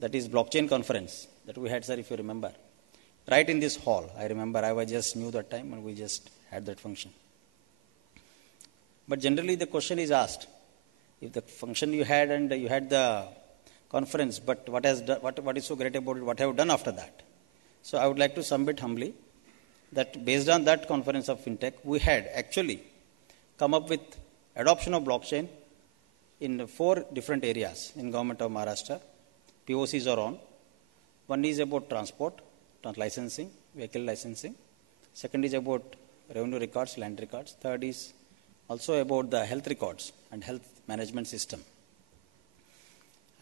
that is blockchain conference that we had, sir, if you remember. Right in this hall. I remember I was just new that time and we just had that function. But generally the question is asked, if the function you had and you had the conference, but what is so great about it, what have you done after that? So I would like to submit humbly that based on that conference of FinTech, we had actually come up with adoption of blockchain in 4 different areas in government of Maharashtra. POCs are on. One is about transport licensing, vehicle licensing. Second is about revenue records, land records. Third is also about the health records and health management system.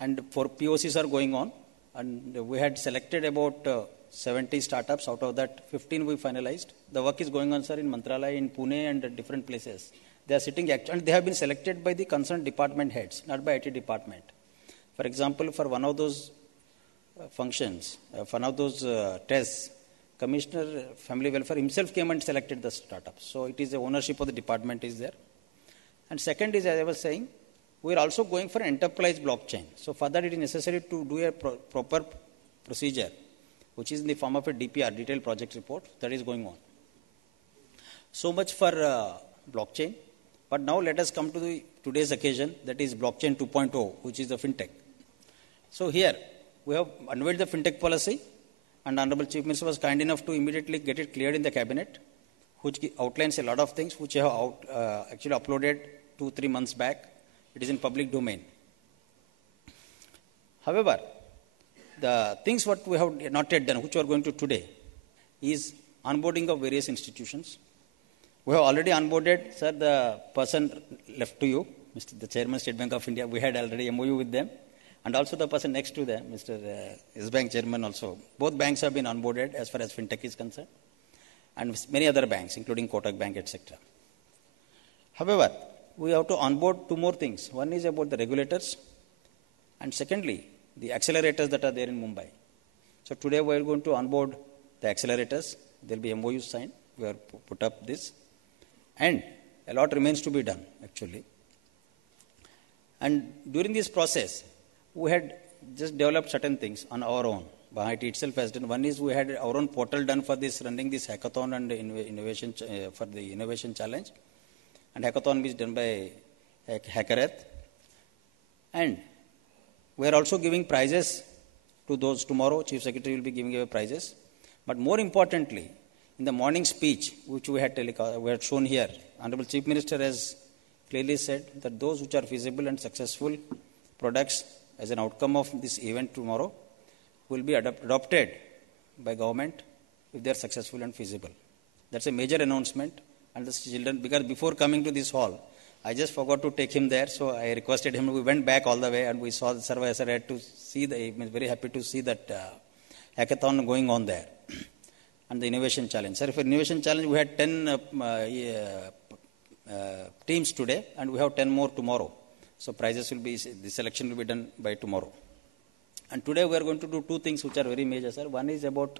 And 4 POCs are going on, and we had selected about 70 startups. Out of that, 15 we finalized. The work is going on, sir, in Mantralaya, in Pune, and different places. They are sitting, and they have been selected by the concerned department heads, not by IT department. For example, for one of those functions, one of those tests, Commissioner Family Welfare himself came and selected the startup. So it is the ownership of the department is there. And second is, as I was saying, we are also going for enterprise blockchain. So for that, it is necessary to do a proper procedure, which is in the form of a DPR, detailed project report, that is going on. So much for blockchain. But now let us come to today's occasion, that is blockchain 2.0, which is the FinTech. So here, we have unveiled the FinTech policy, and Honorable Chief Minister was kind enough to immediately get it cleared in the cabinet, which outlines a lot of things, which I have actually uploaded 2-3 months back. It is in public domain. However, the things what we have not yet done, which we are going to today, is onboarding of various institutions. We have already onboarded, sir, the person left to you, the Chairman State Bank of India. We had already MOU with them. And also the person next to them, Mr. S Bank Chairman also. Both banks have been onboarded as far as FinTech is concerned. And many other banks, including Kotak Bank, etc. However, we have to onboard 2 more things. One is about the regulators. And secondly, the accelerators that are there in Mumbai. So today we are going to onboard the accelerators. There will be MOUs signed. We have put up this. And a lot remains to be done, actually. And during this process, we had just developed certain things on our own. IT itself has done. One is we had our own portal done for this, running this hackathon and innovation for the innovation challenge. And hackathon is done by Hackereth. And we are also giving prizes to those tomorrow. Chief Secretary will be giving away prizes. But more importantly, in the morning speech, which we had shown here, Honorable Chief Minister has clearly said that those which are feasible and successful products as an outcome of this event tomorrow will be adopted by government if they are successful and feasible. That's a major announcement. And the children, because before coming to this hall, I just forgot to take him there, so I requested him. We went back all the way and we saw the survey. I had to see he was very happy to see that hackathon going on there. And the innovation challenge. Sir, for innovation challenge, we had 10 teams today, and we have 10 more tomorrow. So prizes will be, the selection will be done by tomorrow. And today we are going to do 2 things which are very major, sir. One is about,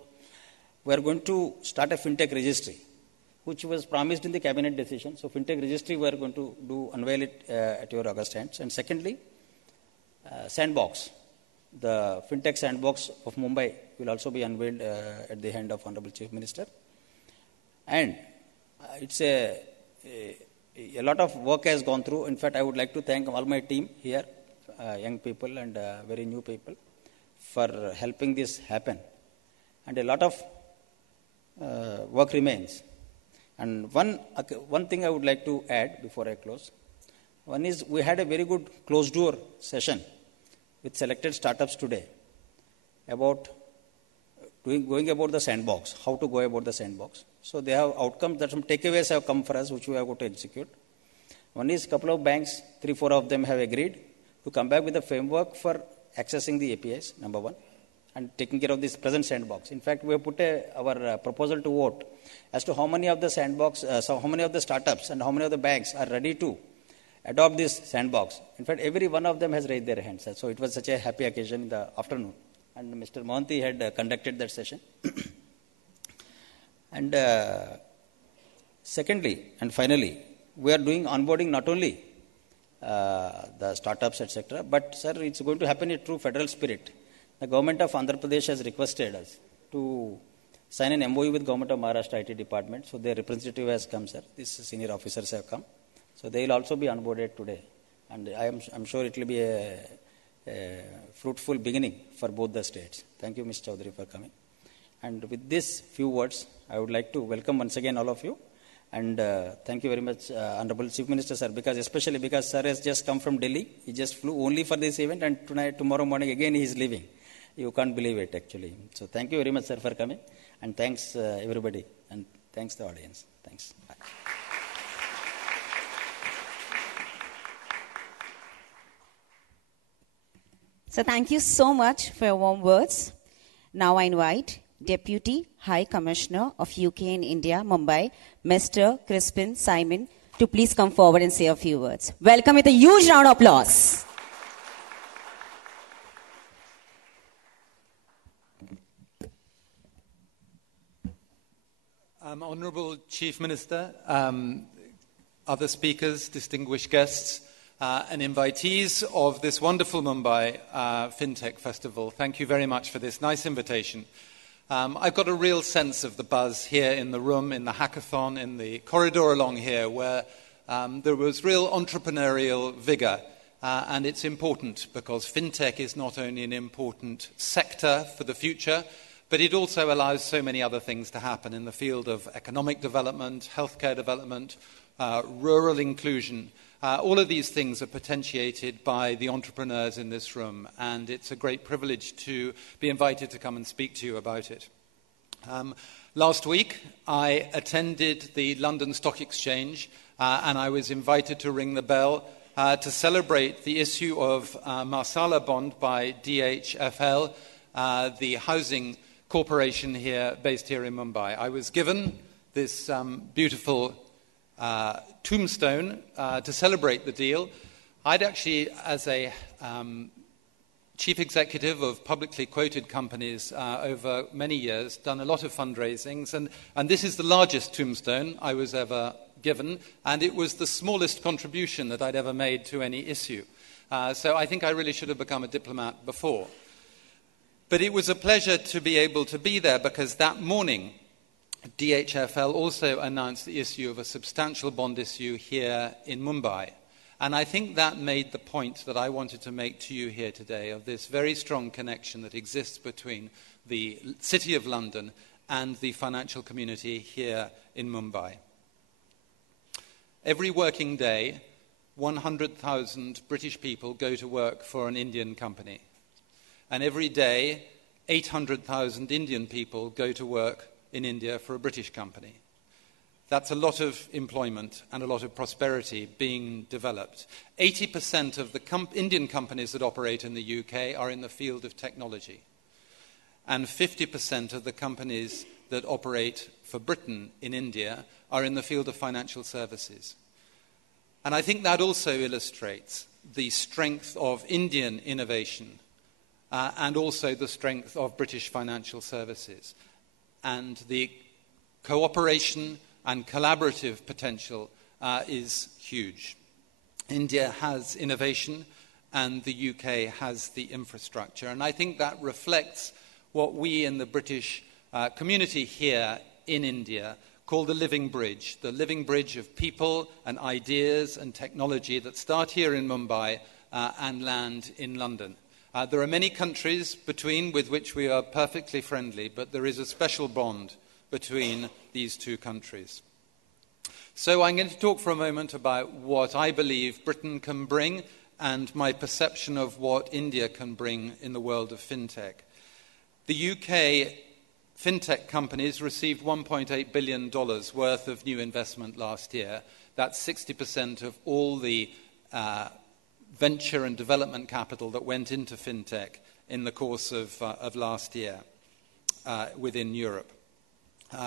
we are going to start a FinTech registry, which was promised in the cabinet decision. So FinTech registry we are going to unveil it at your August hands. And secondly, sandbox. The FinTech sandbox of Mumbai will also be unveiled at the hand of Honorable Chief Minister. And it's a lot of work has gone through. In fact, I would like to thank all my team here, young people and very new people, for helping this happen. And a lot of work remains. And one thing I would like to add before I close. One is we had a very good closed door session with selected startups today about going about the sandbox, how to go about the sandbox. So they have outcomes, that some takeaways have come for us, which we have got to execute. One is a couple of banks, 3-4 of them have agreed to come back with a framework for accessing the APIs, number one, and taking care of this present sandbox. In fact, we have put our proposal to vote as to how many of the sandbox, so how many of the startups and how many of the banks are ready to adopt this sandbox. In fact, every one of them has raised their hands. So it was such a happy occasion in the afternoon. And Mr. Mohanty had conducted that session. And secondly, and finally, we are doing onboarding not only the startups, etc., but, sir, it's going to happen in true federal spirit. the government of Andhra Pradesh has requested us to sign an MOU with government of Maharashtra IT department. So their representative has come, sir. These senior officers have come. So they will also be onboarded today. And I'm sure it will be a fruitful beginning for both the states. Thank you, Ms. Chaudhary, for coming. And with these few words, I would like to welcome once again all of you. And thank you very much, Honorable Chief Minister, sir, especially because sir has just come from Delhi. He just flew only for this event, and tomorrow morning again he is leaving. You can't believe it, actually. So thank you very much, sir, for coming. And thanks, everybody. And thanks the audience. Thanks. Bye. So thank you so much for your warm words. Now I invite Deputy High Commissioner of UK in India, Mumbai, Mr. Crispin Simon, to please come forward and say a few words. Welcome with a huge round of applause. Honourable Chief Minister, other speakers, distinguished guests, and invitees of this wonderful Mumbai Fintech Festival, thank you very much for this nice invitation. I've got a real sense of the buzz here in the room, in the hackathon, in the corridor along here, where there was real entrepreneurial vigour. And it's important because fintech is not only an important sector for the future, but it also allows so many other things to happen in the field of economic development, healthcare development, rural inclusion. All of these things are potentiated by the entrepreneurs in this room, and it's a great privilege to be invited to come and speak to you about it. Last week, I attended the London Stock Exchange, and I was invited to ring the bell to celebrate the issue of Marsala bond by DHFL, the housing corporation based here in Mumbai. I was given this beautiful tombstone to celebrate the deal. I'd actually, as a chief executive of publicly quoted companies over many years, done a lot of fundraisings, and this is the largest tombstone I was ever given, and it was the smallest contribution that I'd ever made to any issue. So I think I really should have become a diplomat before. But it was a pleasure to be able to be there because that morning DHFL also announced the issue of a substantial bond issue here in Mumbai. And I think that made the point that I wanted to make to you here today of this very strong connection that exists between the City of London and the financial community here in Mumbai. Every working day, 100,000 British people go to work for an Indian company. And every day, 800,000 Indian people go to work in India for a British company. That's a lot of employment and a lot of prosperity being developed. 80% of the Indian companies that operate in the UK are in the field of technology. And 50% of the companies that operate for Britain in India are in the field of financial services. And I think that also illustrates the strength of Indian innovation and also the strength of British financial services. And the cooperation and collaborative potential is huge. India has innovation and the UK has the infrastructure. And I think that reflects what we in the British community here in India call the living bridge of people and ideas and technology that start here in Mumbai and land in London. There are many countries with which we are perfectly friendly, but there is a special bond between these two countries. So I'm going to talk for a moment about what I believe Britain can bring and my perception of what India can bring in the world of fintech. The UK fintech companies received $1.8 billion worth of new investment last year. That's 60% of all the venture and development capital that went into fintech in the course of last year within Europe.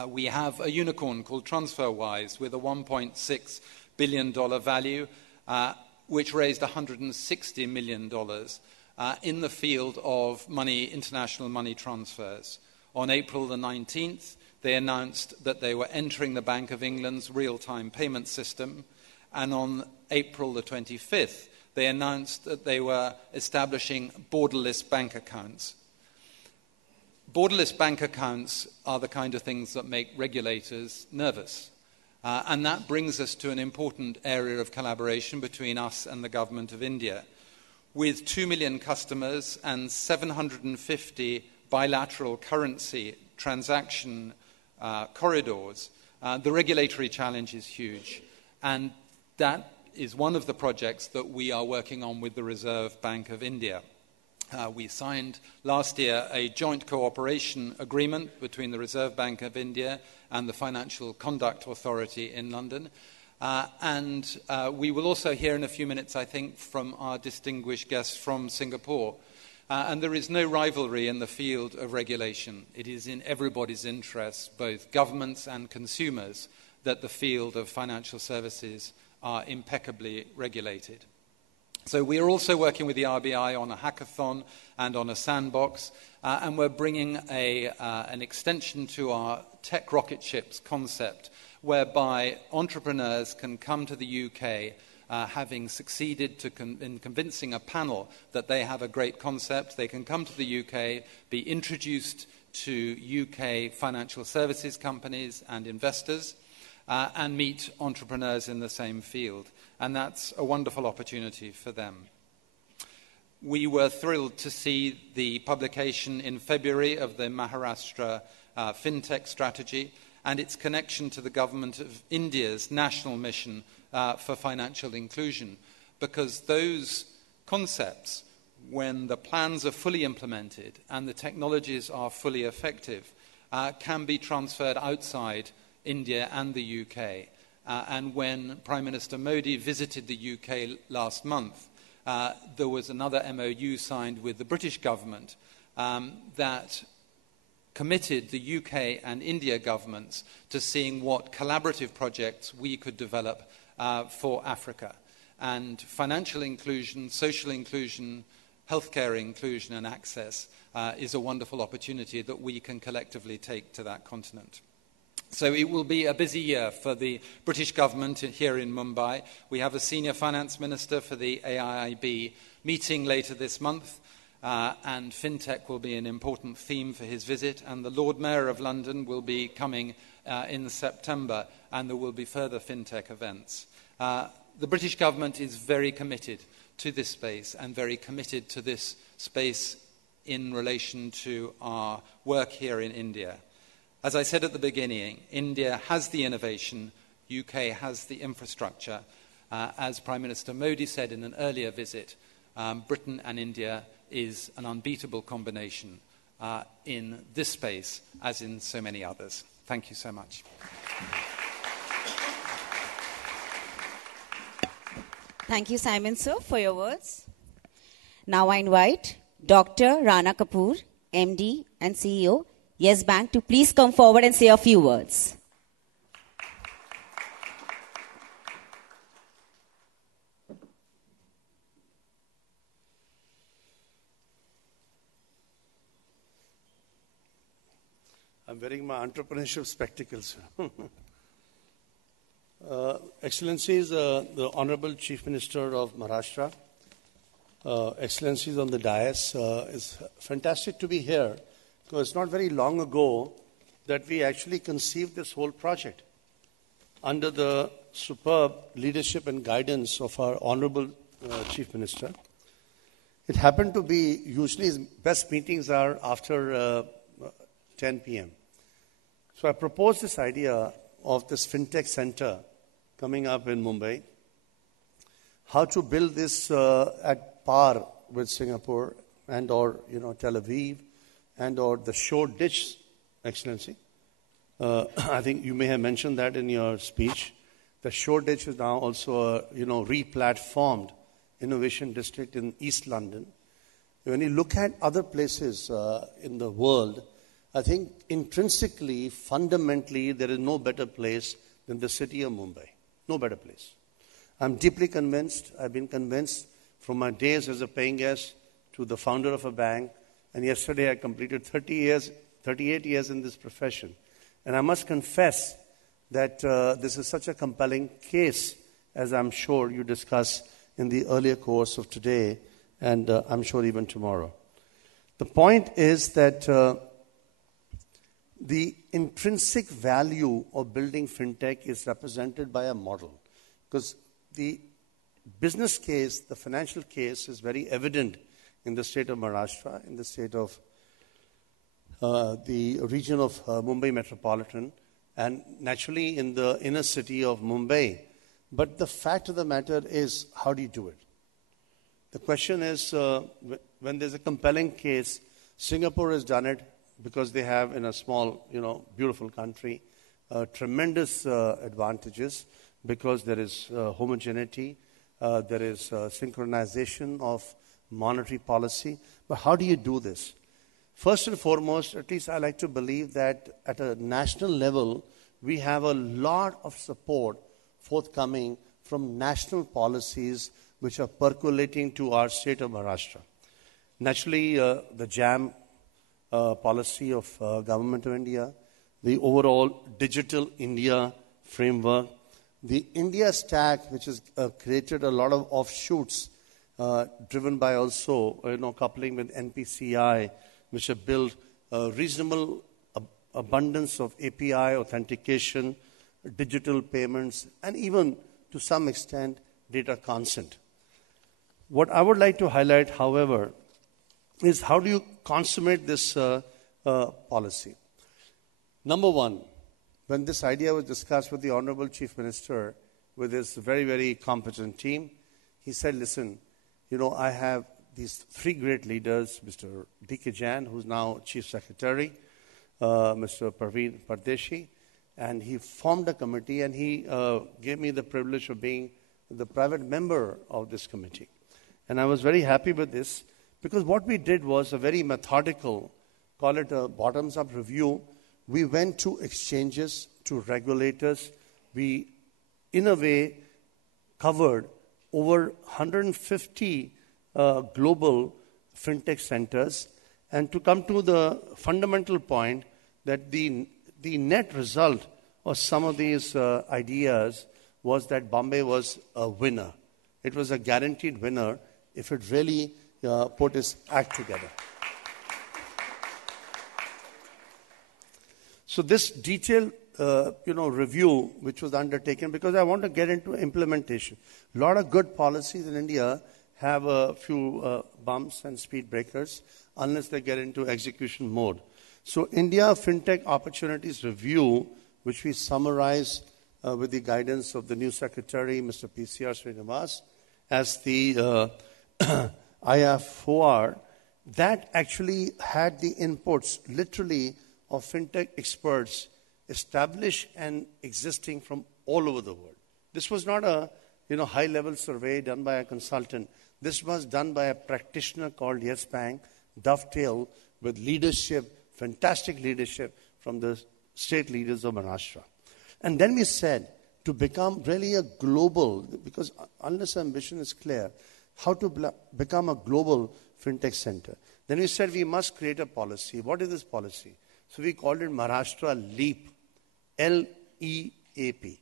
We have a unicorn called TransferWise with a $1.6 billion value, which raised $160 million in the field of international money transfers. On April the 19th, they announced that they were entering the Bank of England's real-time payment system, and on April the 25th, they announced that they were establishing borderless bank accounts. borderless bank accounts are the kind of things that make regulators nervous. And that brings us to an important area of collaboration between us and the government of India. With 2 million customers and 750 bilateral currency transaction corridors, the regulatory challenge is huge. And that is one of the projects that we are working on with the Reserve Bank of India. We signed last year a joint cooperation agreement between the Reserve Bank of India and the Financial Conduct Authority in London. And we will also hear in a few minutes, I think, from our distinguished guests from Singapore. And there is no rivalry in the field of regulation. It is in everybody's interest, both governments and consumers, that the field of financial services are impeccably regulated. So we are also working with the RBI on a hackathon and on a sandbox, and we're bringing an extension to our tech rocket ships concept, whereby entrepreneurs can come to the UK having succeeded in convincing a panel that they have a great concept. They can come to the UK, be introduced to UK financial services companies and investors, and meet entrepreneurs in the same field. And that's a wonderful opportunity for them. We were thrilled to see the publication in February of the Maharashtra Fintech strategy and its connection to the government of India's national mission for financial inclusion, because those concepts, when the plans are fully implemented and the technologies are fully effective, can be transferred outside India and the UK. And when Prime Minister Modi visited the UK last month, there was another MOU signed with the British government that committed the UK and India governments to seeing what collaborative projects we could develop for Africa. And financial inclusion, social inclusion, healthcare inclusion and access is a wonderful opportunity that we can collectively take to that continent. So it will be a busy year for the British government here in Mumbai. We have a senior finance minister for the AIIB meeting later this month, and fintech will be an important theme for his visit, and the Lord Mayor of London will be coming in September, and there will be further fintech events. The British government is very committed to this space and very committed to this space in relation to our work here in India. As I said at the beginning, India has the innovation, UK has the infrastructure. As Prime Minister Modi said in an earlier visit, Britain and India is an unbeatable combination in this space, as in so many others. Thank you so much. Thank you, Simon, sir, for your words. Now I invite Dr. Rana Kapoor, MD and CEO, Yes Bank, to please come forward and say a few words. I'm wearing my entrepreneurship spectacles. Excellencies, the Honorable Chief Minister of Maharashtra, Excellencies on the dais, it's fantastic to be here, because it's not very long ago that we actually conceived this whole project under the superb leadership and guidance of our Honorable Chief Minister. It happened to be, usually his best meetings are after 10 p.m. So I proposed this idea of this fintech center coming up in Mumbai, how to build this at par with Singapore and or Tel Aviv and or the Shoreditch, Excellency. I think you may have mentioned that in your speech. The Shoreditch is now also a re-platformed innovation district in East London. When you look at other places in the world, I think intrinsically, fundamentally, there is no better place than the city of Mumbai. No better place. I'm deeply convinced. I've been convinced from my days as a paying guest to the founder of a bank. And yesterday I completed 38 years in this profession. And I must confess that this is such a compelling case, as I'm sure you discuss in the earlier course of today, and I'm sure even tomorrow. The point is that the intrinsic value of building fintech is represented by a model. Because the business case, the financial case is very evident in the state of Maharashtra, in the state of the region of Mumbai metropolitan, and naturally in the inner city of Mumbai. But the fact of the matter is, how do you do it? The question is, when there's a compelling case, Singapore has done it because they have, in a small, beautiful country, tremendous advantages because there is homogeneity, there is synchronization of monetary policy. But how do you do this? First and foremost, at least I like to believe that at a national level, we have a lot of support forthcoming from national policies which are percolating to our state of Maharashtra. Naturally, the JAM policy of Government of India, the overall Digital India framework, the India Stack, which has created a lot of offshoots, driven by also, coupling with NPCI, which have built a reasonable abundance of API authentication, digital payments, and even, to some extent, data consent. What I would like to highlight, however, is how do you consummate this policy? Number one, when this idea was discussed with the Honorable Chief Minister, with his very, very competent team, he said, listen, I have these three great leaders, Mr. D.K. Jain, who's now Chief Secretary, Mr. Parveen Pardeshi, and he formed a committee, and he gave me the privilege of being the private member of this committee. And I was very happy with this, because what we did was a very methodical, call it a bottoms-up review. We went to exchanges, to regulators. We, in a way, covered over 150 global fintech centers, and to come to the fundamental point that the net result of some of these ideas was that Bombay was a winner. It was a guaranteed winner if it really put its act together. So this detailed review which was undertaken, because I want to get into implementation. A lot of good policies in India have a few bumps and speed breakers unless they get into execution mode. So India FinTech Opportunities Review, which we summarize with the guidance of the new Secretary, Mr. PCR Srinivas, as the IFOR, that actually had the inputs, literally, of FinTech experts established and existing from all over the world. This was not a high-level survey done by a consultant. This was done by a practitioner called Yes Bank, dovetail with leadership, fantastic leadership from the state leaders of Maharashtra. And then we said, to become really a global, because unless our ambition is clear, how to become a global fintech center. Then we said we must create a policy. What is this policy? So we called it Maharashtra LEAP, L-E-A-P.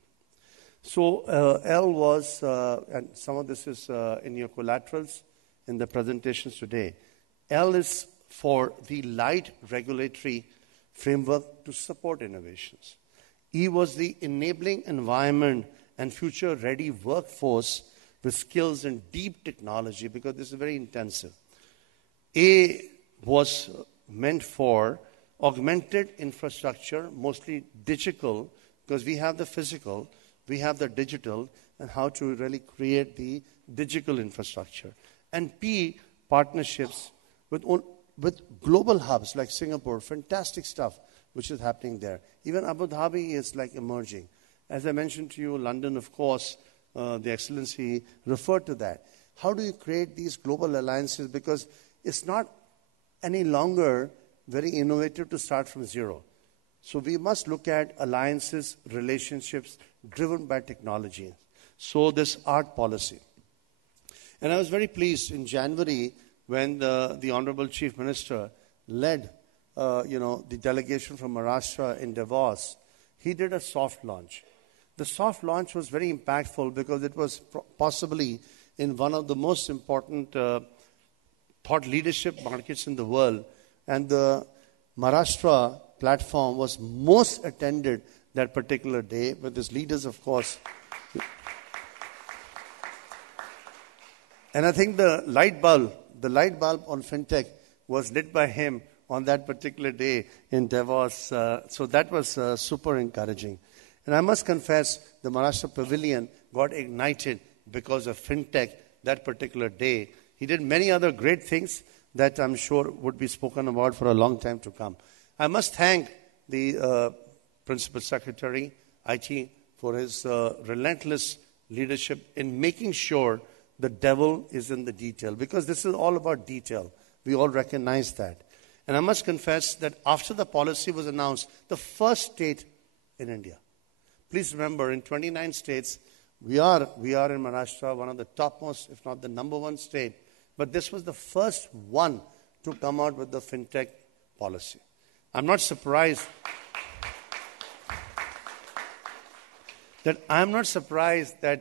So L was, and some of this is in your collaterals in the presentations today. L is for the light regulatory framework to support innovations. E was the enabling environment and future-ready workforce with skills in deep technology, because this is very intensive. A was meant for augmented infrastructure, mostly digital, because we have the physical, we have the digital, and how to really create the digital infrastructure. And P, partnerships with global hubs like Singapore, fantastic stuff which is happening there. Even Abu Dhabi is like emerging. As I mentioned to you, London, of course, the Excellency referred to that. How do you create these global alliances? Because it's not any longer very innovative to start from zero. So we must look at alliances, relationships driven by technology. So this art policy. And I was very pleased in January when the Honorable Chief Minister led the delegation from Maharashtra in Davos. He did a soft launch. The soft launch was very impactful because it was possibly in one of the most important thought leadership markets in the world. And the Maharashtra platform was most attended that particular day, with his leaders, of course. And I think the light bulb on FinTech was lit by him on that particular day in Davos. So that was super encouraging. And I must confess, the Maharashtra Pavilion got ignited because of FinTech that particular day. He did many other great things that I'm sure would be spoken about for a long time to come. I must thank the Principal Secretary, IT, for his relentless leadership in making sure the devil is in the detail, because this is all about detail. We all recognize that. And I must confess that after the policy was announced, the first state in India, please remember, in 29 states, we are in Maharashtra, one of the topmost, if not the number one state. But this was the first one to come out with the FinTech policy. I'm not surprised that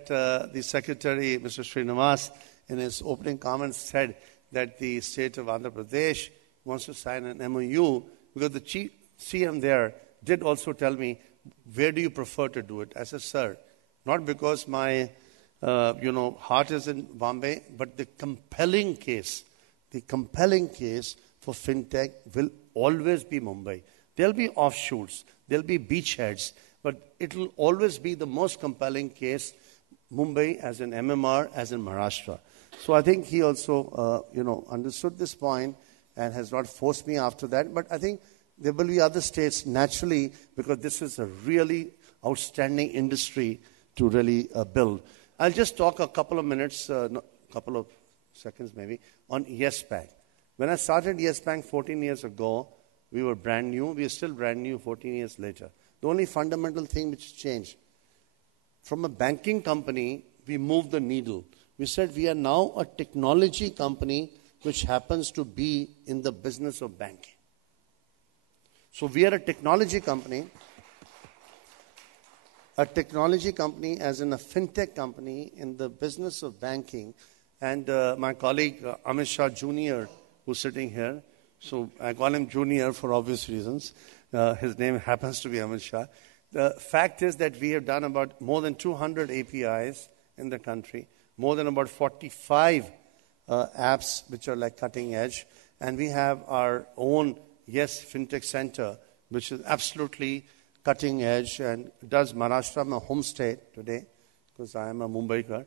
the Secretary, Mr. Srinivas, in his opening comments said that the state of Andhra Pradesh wants to sign an MOU, because the chief CM there did also tell me, where do you prefer to do it? I said, sir, not because my heart is in Bombay, but the compelling case for FinTech will always be Mumbai. There'll be offshoots, there'll be beachheads, but it will always be the most compelling case, Mumbai as in MMR, as in Maharashtra. So I think he also, understood this point and has not forced me after that. But I think there will be other states naturally, because this is a really outstanding industry to really build. I'll just talk a couple of minutes, couple of seconds maybe, on Yes Bank. When I started Yes Bank 14 years ago, we were brand new. We are still brand new 14 years later. The only fundamental thing which changed, from a banking company, we moved the needle. We said we are now a technology company which happens to be in the business of banking. So we are a technology company as in a FinTech company in the business of banking. And my colleague Amit Shah Jr., who's sitting here, so I call him Junior for obvious reasons. His name happens to be Amit Shah. The fact is that we have done about more than 200 APIs in the country, more than about 45 apps which are like cutting edge. And we have our own Yes FinTech Center, which is absolutely cutting edge and does Maharashtra, my home state today, because I am a Mumbaiker,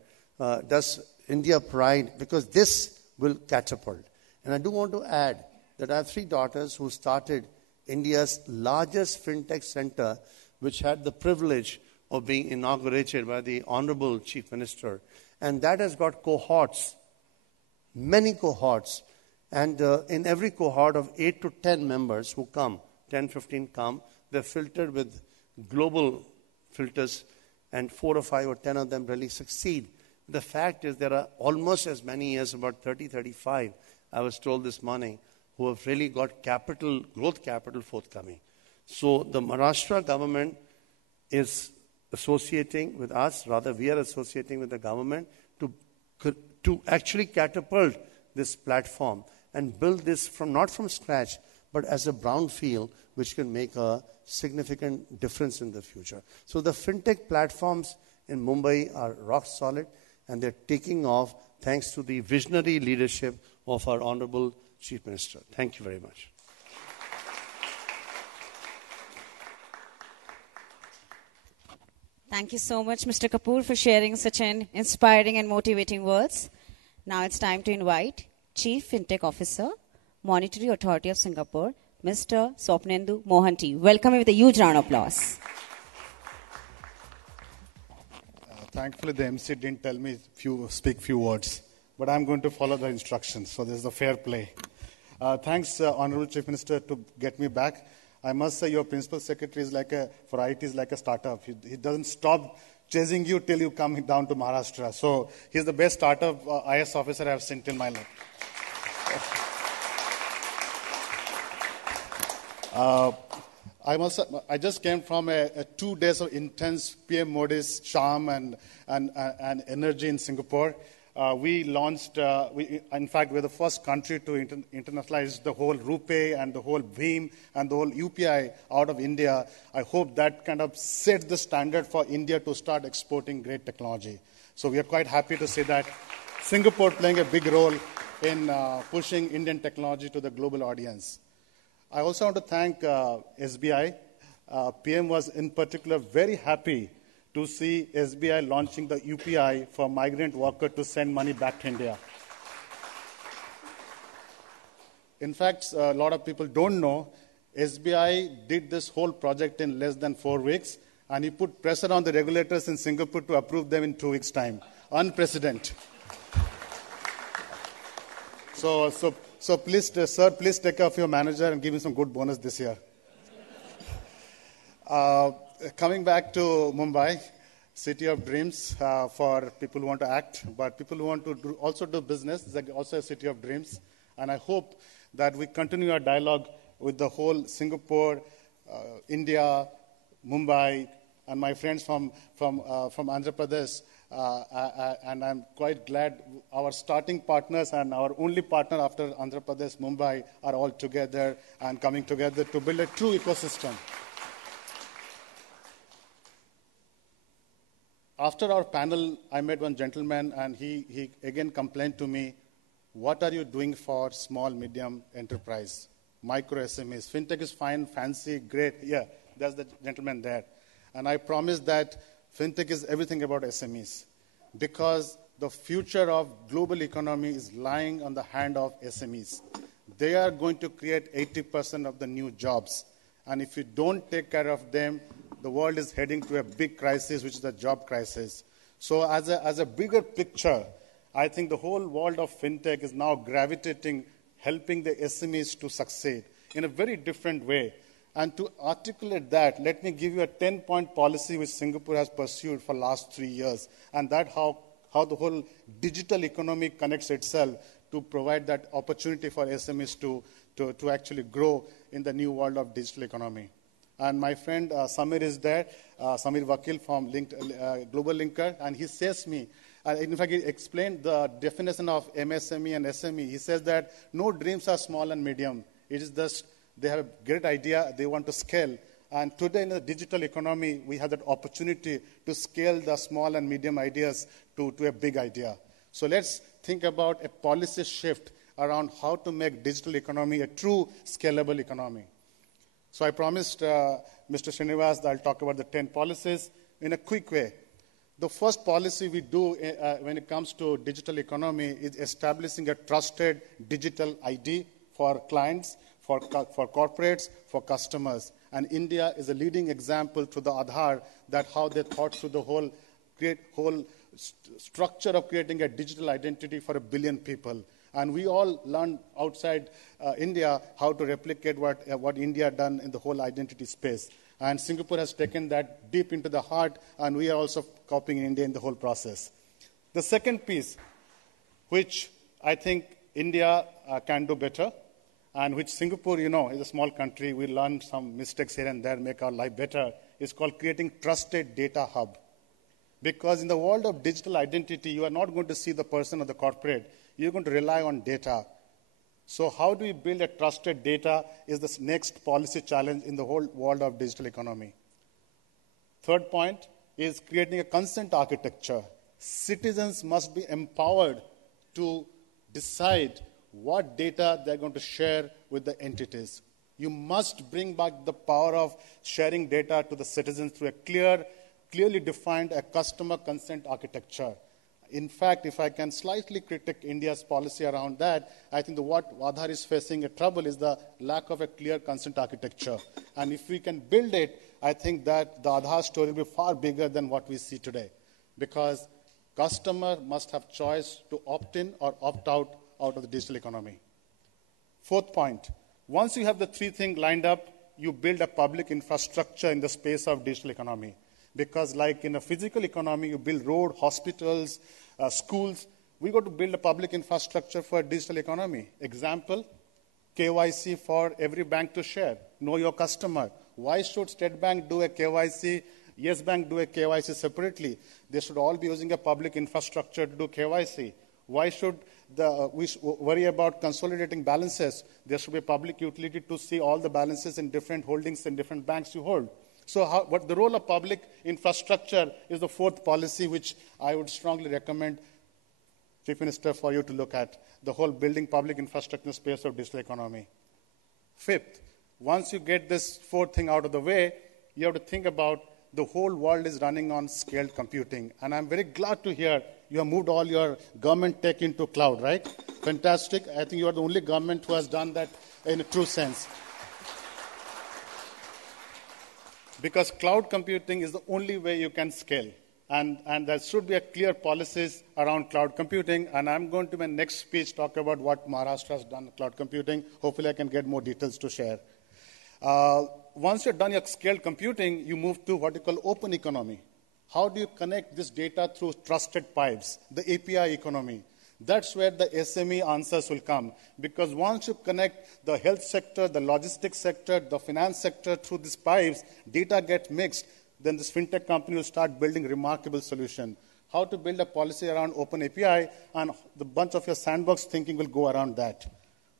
does India Pride, because this will catapult. And I do want to add that I have 3 daughters who started India's largest FinTech center, which had the privilege of being inaugurated by the Honorable Chief Minister. And that has got cohorts, many cohorts. And in every cohort of 8 to 10 members who come, 10, 15 come, they're filtered with global filters, and 4 or 5 or 10 of them really succeed. The fact is there are almost as many as about 30, 35, I was told this morning, who have really got capital, growth capital forthcoming. So the Maharashtra government is associating with us, rather we are associating with the government to actually catapult this platform and build this not from scratch, but as a brownfield which can make a significant difference in the future. So the FinTech platforms in Mumbai are rock solid, and they're taking off thanks to the visionary leadership of our Honorable Chief Minister. Thank you very much. Thank you so much, Mr. Kapoor, for sharing such an inspiring and motivating words. Now it's time to invite Chief FinTech Officer, Monetary Authority of Singapore, Mr. Swapnendu Mohanty. Welcome with a huge round of applause. Thankfully, the MC didn't tell me speak few words, but I'm going to follow the instructions. So this is the fair play. Thanks, Honorable Chief Minister, to get me back. I must say your Principal Secretary is for IT is like a startup. He doesn't stop chasing you till you come down to Maharashtra. So he's the best startup IS officer I've seen till my life. I just came from a 2 days of intense PM Modi's charm and energy in Singapore. we launched, in fact, we're the first country to internationalize the whole RuPay and the whole Bheem and the whole UPI out of India. I hope that kind of set the standard for India to start exporting great technology. So we are quite happy to say that Singapore playing a big role in pushing Indian technology to the global audience. I also want to thank SBI. PM was in particular very happy to see SBI launching the UPI for migrant workers to send money back to India. In fact, a lot of people don't know, SBI did this whole project in less than 4 weeks, and he put pressure on the regulators in Singapore to approve them in 2 weeks' time. Unprecedented. So please, sir, please take care of your manager and give him some good bonus this year. Coming back to Mumbai, city of dreams for people who want to act, but people who want to also do business, it's also a city of dreams. And I hope that we continue our dialogue with the whole Singapore, India, Mumbai, and my friends from Andhra Pradesh. And I'm quite glad our starting partners and our only partner after Andhra Pradesh, Mumbai, are all together and coming together to build a true ecosystem. After our panel, I met one gentleman, and he again complained to me, what are you doing for small, medium enterprise, micro SMEs? Fintech is fine, fancy, great. Yeah, that's the gentleman there. And I promised that Fintech is everything about SMEs, because the future of global economy is lying on the hand of SMEs. They are going to create 80% of the new jobs. And if you don't take care of them, the world is heading to a big crisis, which is the job crisis. So as a bigger picture, I think the whole world of fintech is now gravitating, helping the SMEs to succeed in a very different way. And to articulate that, let me give you a 10-point policy which Singapore has pursued for the last 3 years, and that how the whole digital economy connects itself to provide that opportunity for SMEs to actually grow in the new world of digital economy. And my friend Samir is there, Samir Vakil from Global Linker, and he says to me, in fact, he explained the definition of MSME and SME. He says that no dreams are small and medium. It is just they have a great idea, they want to scale. And today in the digital economy, we have that opportunity to scale the small and medium ideas to a big idea. So let's think about a policy shift around how to make digital economy a true scalable economy. So I promised Mr. Srinivas that I'll talk about the 10 policies in a quick way. The first policy we do when it comes to digital economy is establishing a trusted digital ID for clients, for corporates, for customers. And India is a leading example to the Aadhaar, that how they thought through the whole structure of creating a digital identity for 1 billion people. And we all learned outside India how to replicate what India done in the whole identity space. And Singapore has taken that deep into the heart, and we are also copying India in the whole process. The second piece, which I think India can do better, and which Singapore, is a small country, we learn some mistakes here and there, make our life better, is called creating trusted data hub. Because in the world of digital identity, you are not going to see the person or the corporate. You're going to rely on data. So how do we build a trusted data is the next policy challenge in the whole world of digital economy. Third point is creating a consent architecture. Citizens must be empowered to decide what data they're going to share with the entities. You must bring back the power of sharing data to the citizens through a clearly defined customer consent architecture. In fact, if I can slightly critique India's policy around that, I think what Aadhaar is facing a trouble is the lack of a clear consent architecture. And if we can build it, I think that the Aadhaar story will be far bigger than what we see today. Because customer must have choice to opt in or opt out of the digital economy. Fourth point, once you have the 3 things lined up, you build a public infrastructure in the space of digital economy. Because like in a physical economy, you build road, hospitals, schools. We got to build a public infrastructure for a digital economy. Example, KYC for every bank to share. Know your customer. Why should State Bank do a KYC Yes Bank do a KYC separately. They should all be using a public infrastructure to do KYC. Why should we worry about consolidating balances? There should be a public utility to see all the balances in different holdings in different banks you hold. So what the role of public infrastructure is the fourth policy which I would strongly recommend, Chief Minister, for you to look at, the whole building public infrastructure space of digital economy. Fifth, once you get this fourth thing out of the way, you have to think about the whole world is running on scaled computing. And I'm very glad to hear you have moved all your government tech into cloud, right? Fantastic. I think you are the only government who has done that in a true sense. Because cloud computing is the only way you can scale. And there should be a clear policies around cloud computing. And I'm going to, my next speech, talk about what Maharashtra has done with cloud computing. Hopefully I can get more details to share. Once you're done your scaled computing, you move to what you call open economy. How do you connect this data through trusted pipes, the API economy? That's where the SME answers will come. Because once you connect the health sector, the logistics sector, the finance sector through these pipes, data gets mixed, then this fintech company will start building remarkable solution. How to build a policy around open API, and the bunch of your sandbox thinking will go around that.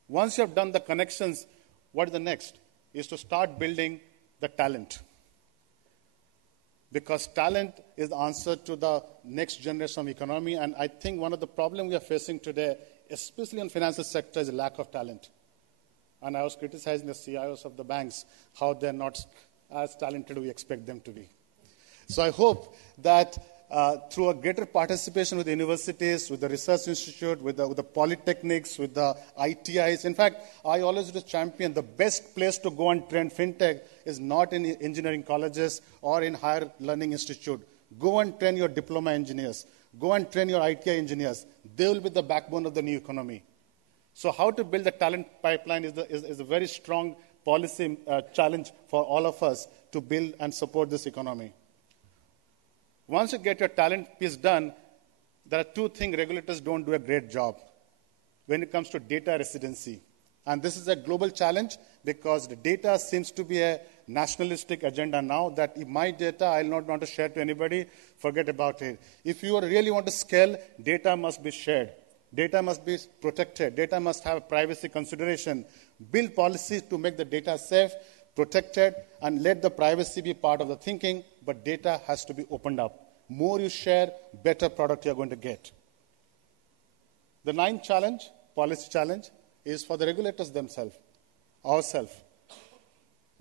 Once you have done the connections, what is the next? Is to start building the talent. Because talent is the answer to the next generation of economy. And I think one of the problems we are facing today, especially in the financial sector, is a lack of talent. And I was criticizing the CIOs of the banks, how they're not as talented we expect them to be. So I hope that through a greater participation with the universities, with the research institute, with the polytechnics, with the ITIs. In fact, I always do champion the best place to go and train fintech is not in engineering colleges or in higher learning institute. Go and train your diploma engineers. Go and train your ITI engineers. They will be the backbone of the new economy. So how to build the talent pipeline is a very strong policy challenge for all of us to build and support this economy. Once you get your talent piece done, there are two things regulators don't do a great job when it comes to data residency. And this is a global challenge because the data seems to be a nationalistic agenda now that if my data I'll not want to share to anybody, forget about it. If you really want to scale, data must be shared. Data must be protected. Data must have privacy consideration. Build policies to make the data safe, protected, and let the privacy be part of the thinking, but data has to be opened up. More you share, better product you're going to get. The ninth challenge, policy challenge, is for the regulators themselves, ourselves.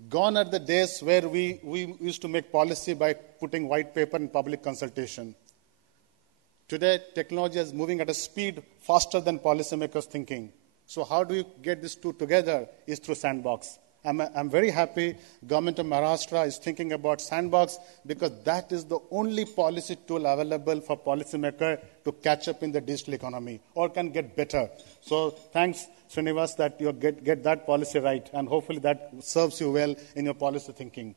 Gone are the days where we used to make policy by putting white paper in public consultation. Today, technology is moving at a speed faster than policymakers' thinking. So how do you get these two together is through sandbox. I'm very happy government of Maharashtra is thinking about sandbox because that is the only policy tool available for policymaker to catch up in the digital economy or can get better. So thanks, Srinivas, that you get that policy right, and hopefully that serves you well in your policy thinking.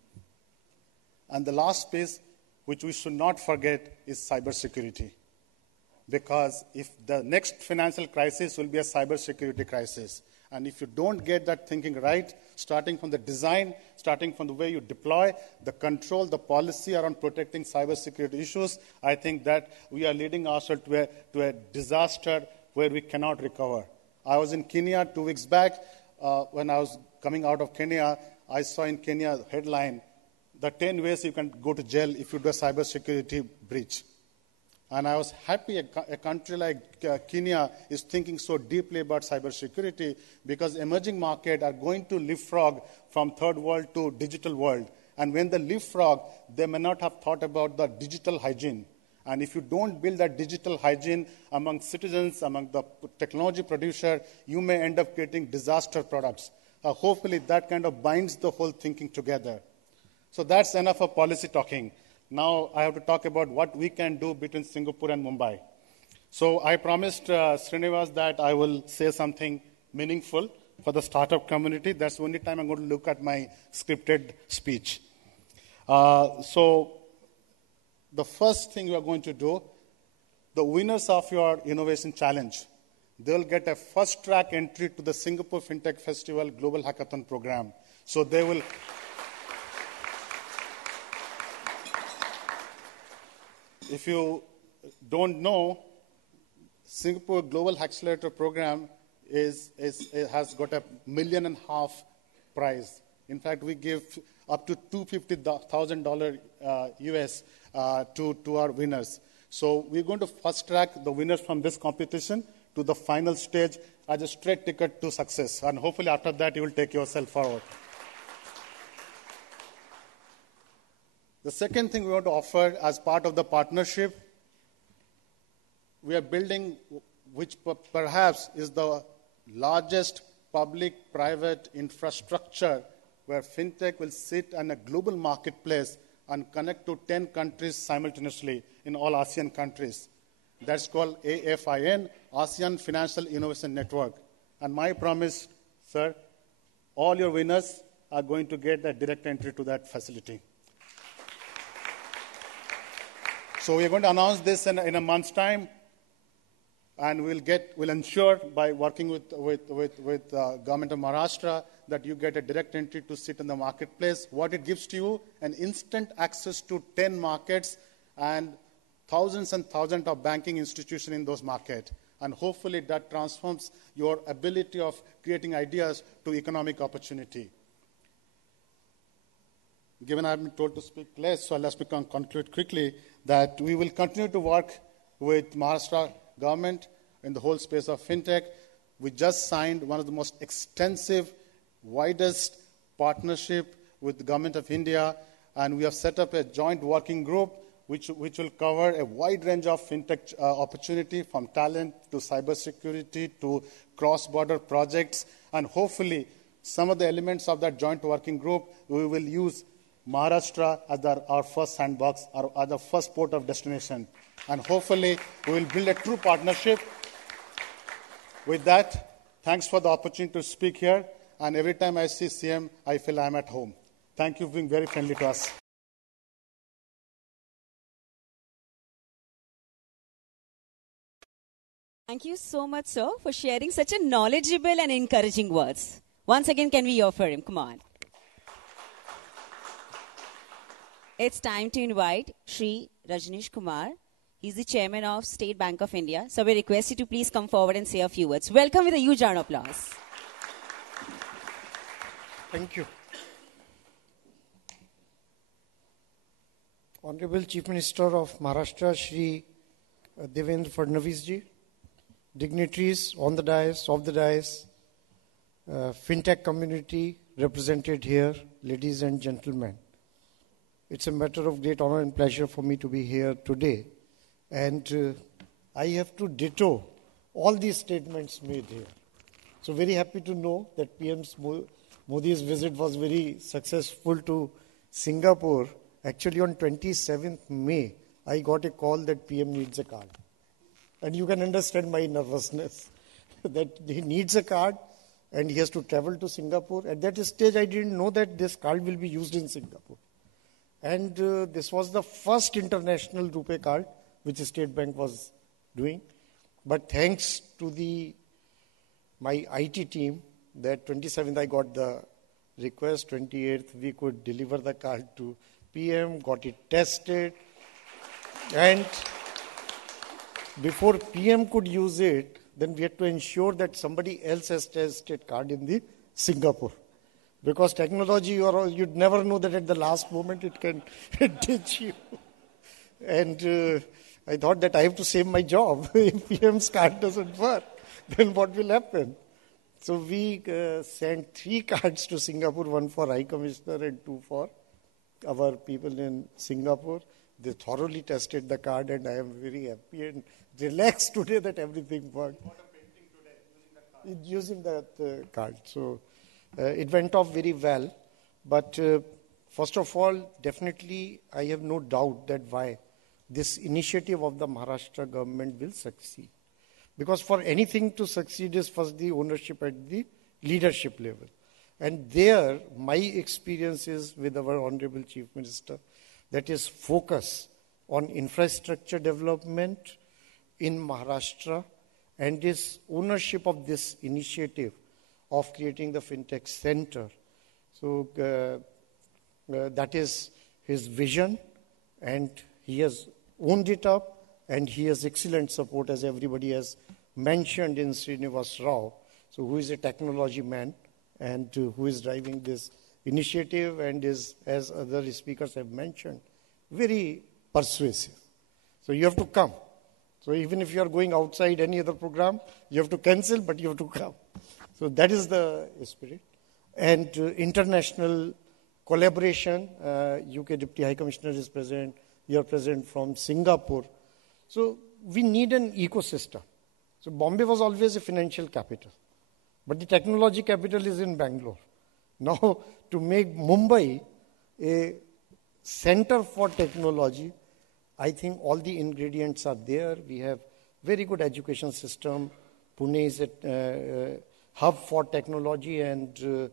And the last piece, which we should not forget, is cybersecurity. Because if the next financial crisis will be a cybersecurity crisis, and if you don't get that thinking right, starting from the design, starting from the way you deploy, the control, the policy around protecting cybersecurity issues, I think that we are leading ourselves to a disaster where we cannot recover. I was in Kenya 2 weeks back. When I was coming out of Kenya, I saw in Kenya headline, the 10 ways you can go to jail if you do a cybersecurity breach. And I was happy a country like Kenya is thinking so deeply about cybersecurity because emerging markets are going to leapfrog from third world to digital world. And when they leapfrog, they may not have thought about the digital hygiene. And if you don't build that digital hygiene among citizens, among the technology producer, you may end up creating disaster products. Hopefully that kind of binds the whole thinking together. So that's enough of policy talking. Now I have to talk about what we can do between Singapore and Mumbai. So I promised Srinivas that I will say something meaningful for the startup community. That's the only time I'm going to look at my scripted speech. So the first thing we are going to do, the winners of your innovation challenge, they'll get a first track entry to the Singapore Fintech Festival Global Hackathon program. So they will... If you don't know, Singapore Global Accelerator Program has got $1.5 million prize. In fact, we give up to $250,000 US to our winners. So we're going to fast track the winners from this competition to the final stage as a straight ticket to success. And hopefully after that, you will take yourself forward. The second thing we want to offer as part of the partnership, we are building, which perhaps is the largest public-private infrastructure where fintech will sit in a global marketplace and connect to 10 countries simultaneously in all ASEAN countries. That's called AFIN, ASEAN Financial Innovation Network. And my promise, sir, all your winners are going to get a direct entry to that facility. So we're going to announce this in a month's time, and we'll ensure by working with government of Maharashtra that you get a direct entry to sit in the marketplace. What it gives to you, an instant access to 10 markets and thousands and thousands of banking institutions in those markets. And hopefully that transforms your ability of creating ideas to economic opportunity. Given I've been told to speak less, so let me conclude quickly that we will continue to work with Maharashtra government in the whole space of fintech. We just signed one of the most extensive, widest partnership with the government of India, and we have set up a joint working group which will cover a wide range of fintech opportunity, from talent to cybersecurity to cross-border projects. And hopefully, some of the elements of that joint working group, we will use Maharashtra as our first sandbox, or as the first port of destination. And hopefully, we will build a true partnership. With that, thanks for the opportunity to speak here. And every time I see CM, I feel I'm at home. Thank you for being very friendly to us. Thank you so much, sir, for sharing such a knowledgeable and encouraging words. Once again, can we hear for him? Come on. It's time to invite Shri Rajneesh Kumar. He's the chairman of State Bank of India. So we request you to please come forward and say a few words. Welcome with a huge round of applause. Thank you. Honorable Chief Minister of Maharashtra, Shri Devendra Fadnavis ji, dignitaries on the dais, off the dais, fintech community represented here, ladies and gentlemen. It's a matter of great honor and pleasure for me to be here today. And I have to ditto all these statements made here. So very happy to know that PM Modi's visit was very successful to Singapore. Actually, on 27th May, I got a call that PM needs a card. And you can understand my nervousness, that he needs a card and he has to travel to Singapore. At that stage, I didn't know that this card will be used in Singapore. And this was the first international RuPay card which the State Bank was doing. But thanks to my IT team, that 27th I got the request, 28th we could deliver the card to PM, got it tested. And before PM could use it, then we had to ensure that somebody else has tested card in the Singapore. Because technology, you'd never know that at the last moment it can ditch you. And I thought that I have to save my job. If PM's card doesn't work, then what will happen? So we sent 3 cards to Singapore, 1 for High Commissioner and 2 for our people in Singapore. They thoroughly tested the card, and I am very happy and relaxed today that everything worked. What a painting today, using that card. So it went off very well. But first of all, definitely I have no doubt that why this initiative of the Maharashtra government will succeed. Because for anything to succeed is first the ownership at the leadership level. And there, my experience is with our Honorable Chief Minister, that is focus on infrastructure development in Maharashtra and his ownership of this initiative of creating the FinTech Center. So that is his vision, and he has owned it up, and he has excellent support, as everybody has mentioned, in Srinivas Rao, so who is a technology man and who is driving this initiative and is, as other speakers have mentioned, very persuasive. So you have to come. So even if you are going outside any other program, you have to cancel, but you have to come. So that is the spirit. And international collaboration, UK Deputy High Commissioner is present, you are present from Singapore. So we need an ecosystem. So Bombay was always a financial capital, but the technology capital is in Bangalore. Now to make Mumbai a center for technology, I think all the ingredients are there. We have very good education system. Pune is a hub for technology and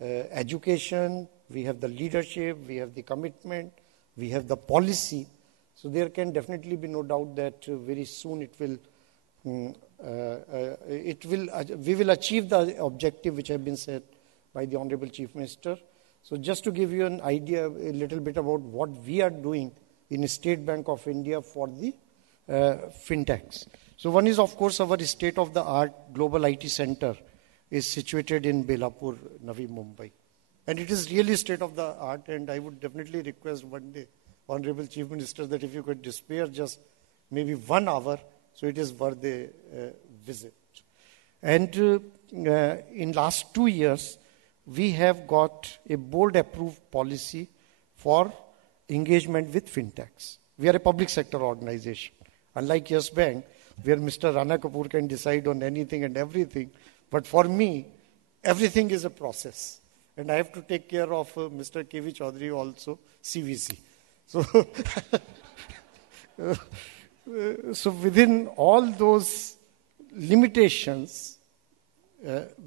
education. We have the leadership, we have the commitment, we have the policy. So there can definitely be no doubt that very soon we will achieve the objective which have been set by the Honorable Chief Minister. So just to give you an idea, a little bit about what we are doing in State Bank of India for the fintechs. So one is, of course, our state-of-the-art global IT center is situated in Belapur, Navi Mumbai. And it is really state-of-the-art, and I would definitely request one day, Honorable Chief Minister, that if you could spare just maybe 1 hour, so it is worth a visit. And in last 2 years, we have got a board-approved policy for engagement with fintechs. We are a public sector organization. Unlike Yes Bank, where Mr. Rana Kapoor can decide on anything and everything. But for me, everything is a process. And I have to take care of Mr. K.V. Chaudhary also, CVC. So, so within all those limitations,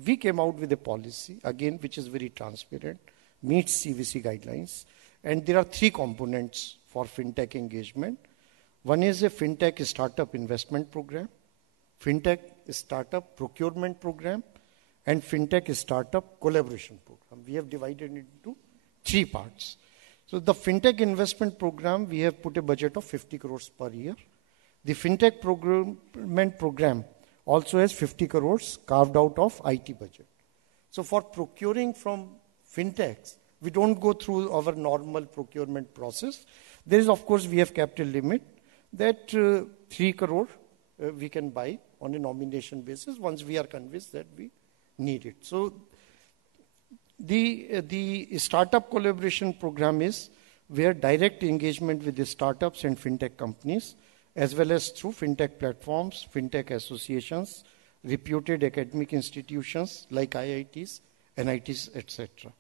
we came out with a policy, again, which is very transparent, meets CVC guidelines. And there are 3 components for fintech engagement. One is a fintech startup investment program, fintech startup procurement program, and fintech startup collaboration program. We have divided it into 3 parts. So the fintech investment program, we have put a budget of 50 crores per year. The fintech procurement program also has 50 crores carved out of IT budget. So for procuring from fintechs, we don't go through our normal procurement process. There is, of course, we have kept a limit that 3 crore we can buy on a nomination basis once we are convinced that we need it. So the startup collaboration program is where direct engagement with the startups and fintech companies, as well as through fintech platforms, fintech associations, reputed academic institutions like IITs, NITs, etc.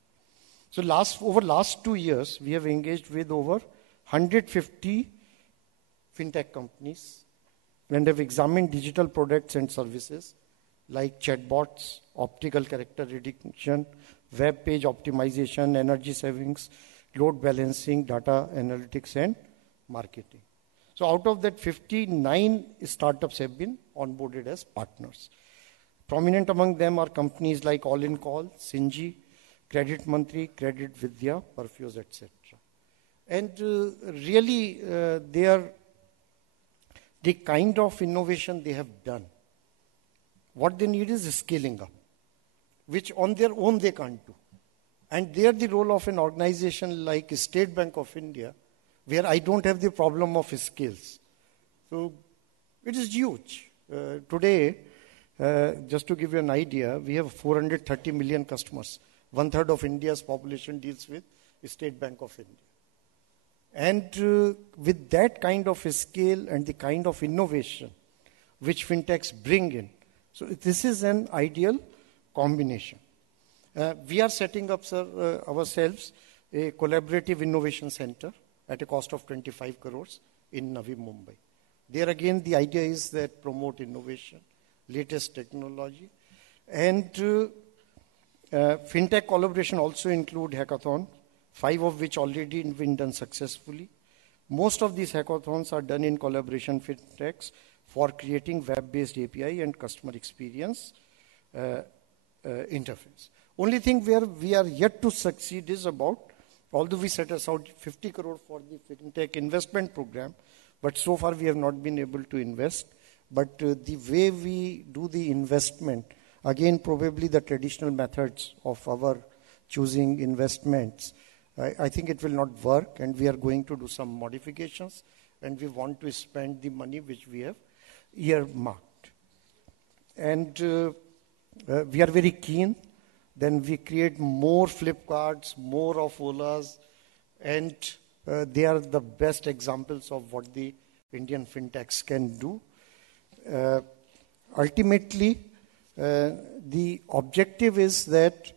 So over last 2 years, we have engaged with over 150 fintech companies and have examined digital products and services like chatbots, optical character recognition, web page optimization, energy savings, load balancing, data analytics, and marketing. So out of that, 59 startups have been onboarded as partners. Prominent among them are companies like All in Call, Sinji, Credit Mantri, Credit Vidya, Perfuse, etc. And really, the kind of innovation they have done, what they need is scaling up, which on their own they can't do. And there the role of an organization like State Bank of India, where I don't have the problem of skills. So it is huge. Today, just to give you an idea, we have 430 million customers. 1/3 of India's population deals with State Bank of India. And with that kind of scale and the kind of innovation which fintechs bring in, so this is an ideal combination. We are setting up, sir, ourselves a collaborative innovation center at a cost of 25 crores in Navi Mumbai. There again, the idea is that promote innovation, latest technology, and fintech collaboration also include hackathon, 5 of which already been done successfully. Most of these hackathons are done in collaboration with fintechs for creating web-based API and customer experience interface. Only thing where we are yet to succeed is about, although we set aside 50 crore for the fintech investment program, But so far we have not been able to invest. But the way we do the investment, again, probably the traditional methods of our choosing investments, I think it will not work, and we are going to do some modifications, and we want to spend the money which we have earmarked. And we are very keen. Then we create more Flipkarts, more of Olas, and they are the best examples of what the Indian fintechs can do. Ultimately, the objective is that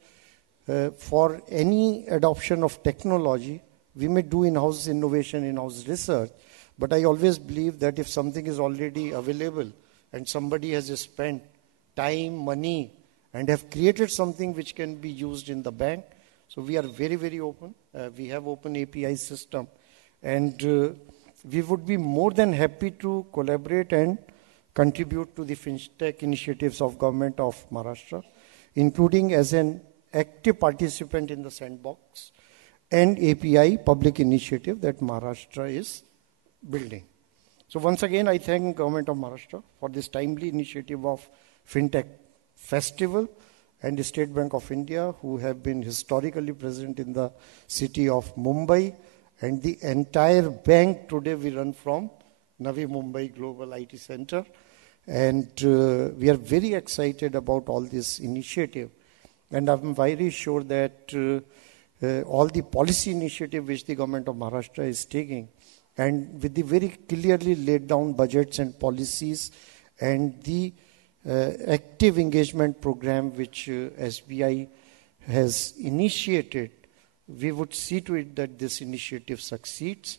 for any adoption of technology, we may do in-house innovation, in-house research, but I always believe that if something is already available and somebody has spent time, money, and have created something which can be used in the bank, so we are very, very open. We have open API system, and we would be more than happy to collaborate and contribute to the fintech initiatives of Government of Maharashtra, including as an active participant in the sandbox and API public initiative that Maharashtra is building. So once again, I thank Government of Maharashtra for this timely initiative of Fintech Festival and the State Bank of India, who have been historically present in the city of Mumbai, and the entire bank today we run from Navi Mumbai Global IT Center. And we are very excited about all this initiative. And I'm very sure that all the policy initiative which the Government of Maharashtra is taking, and with the very clearly laid down budgets and policies and the active engagement program which SBI has initiated, we would see to it that this initiative succeeds.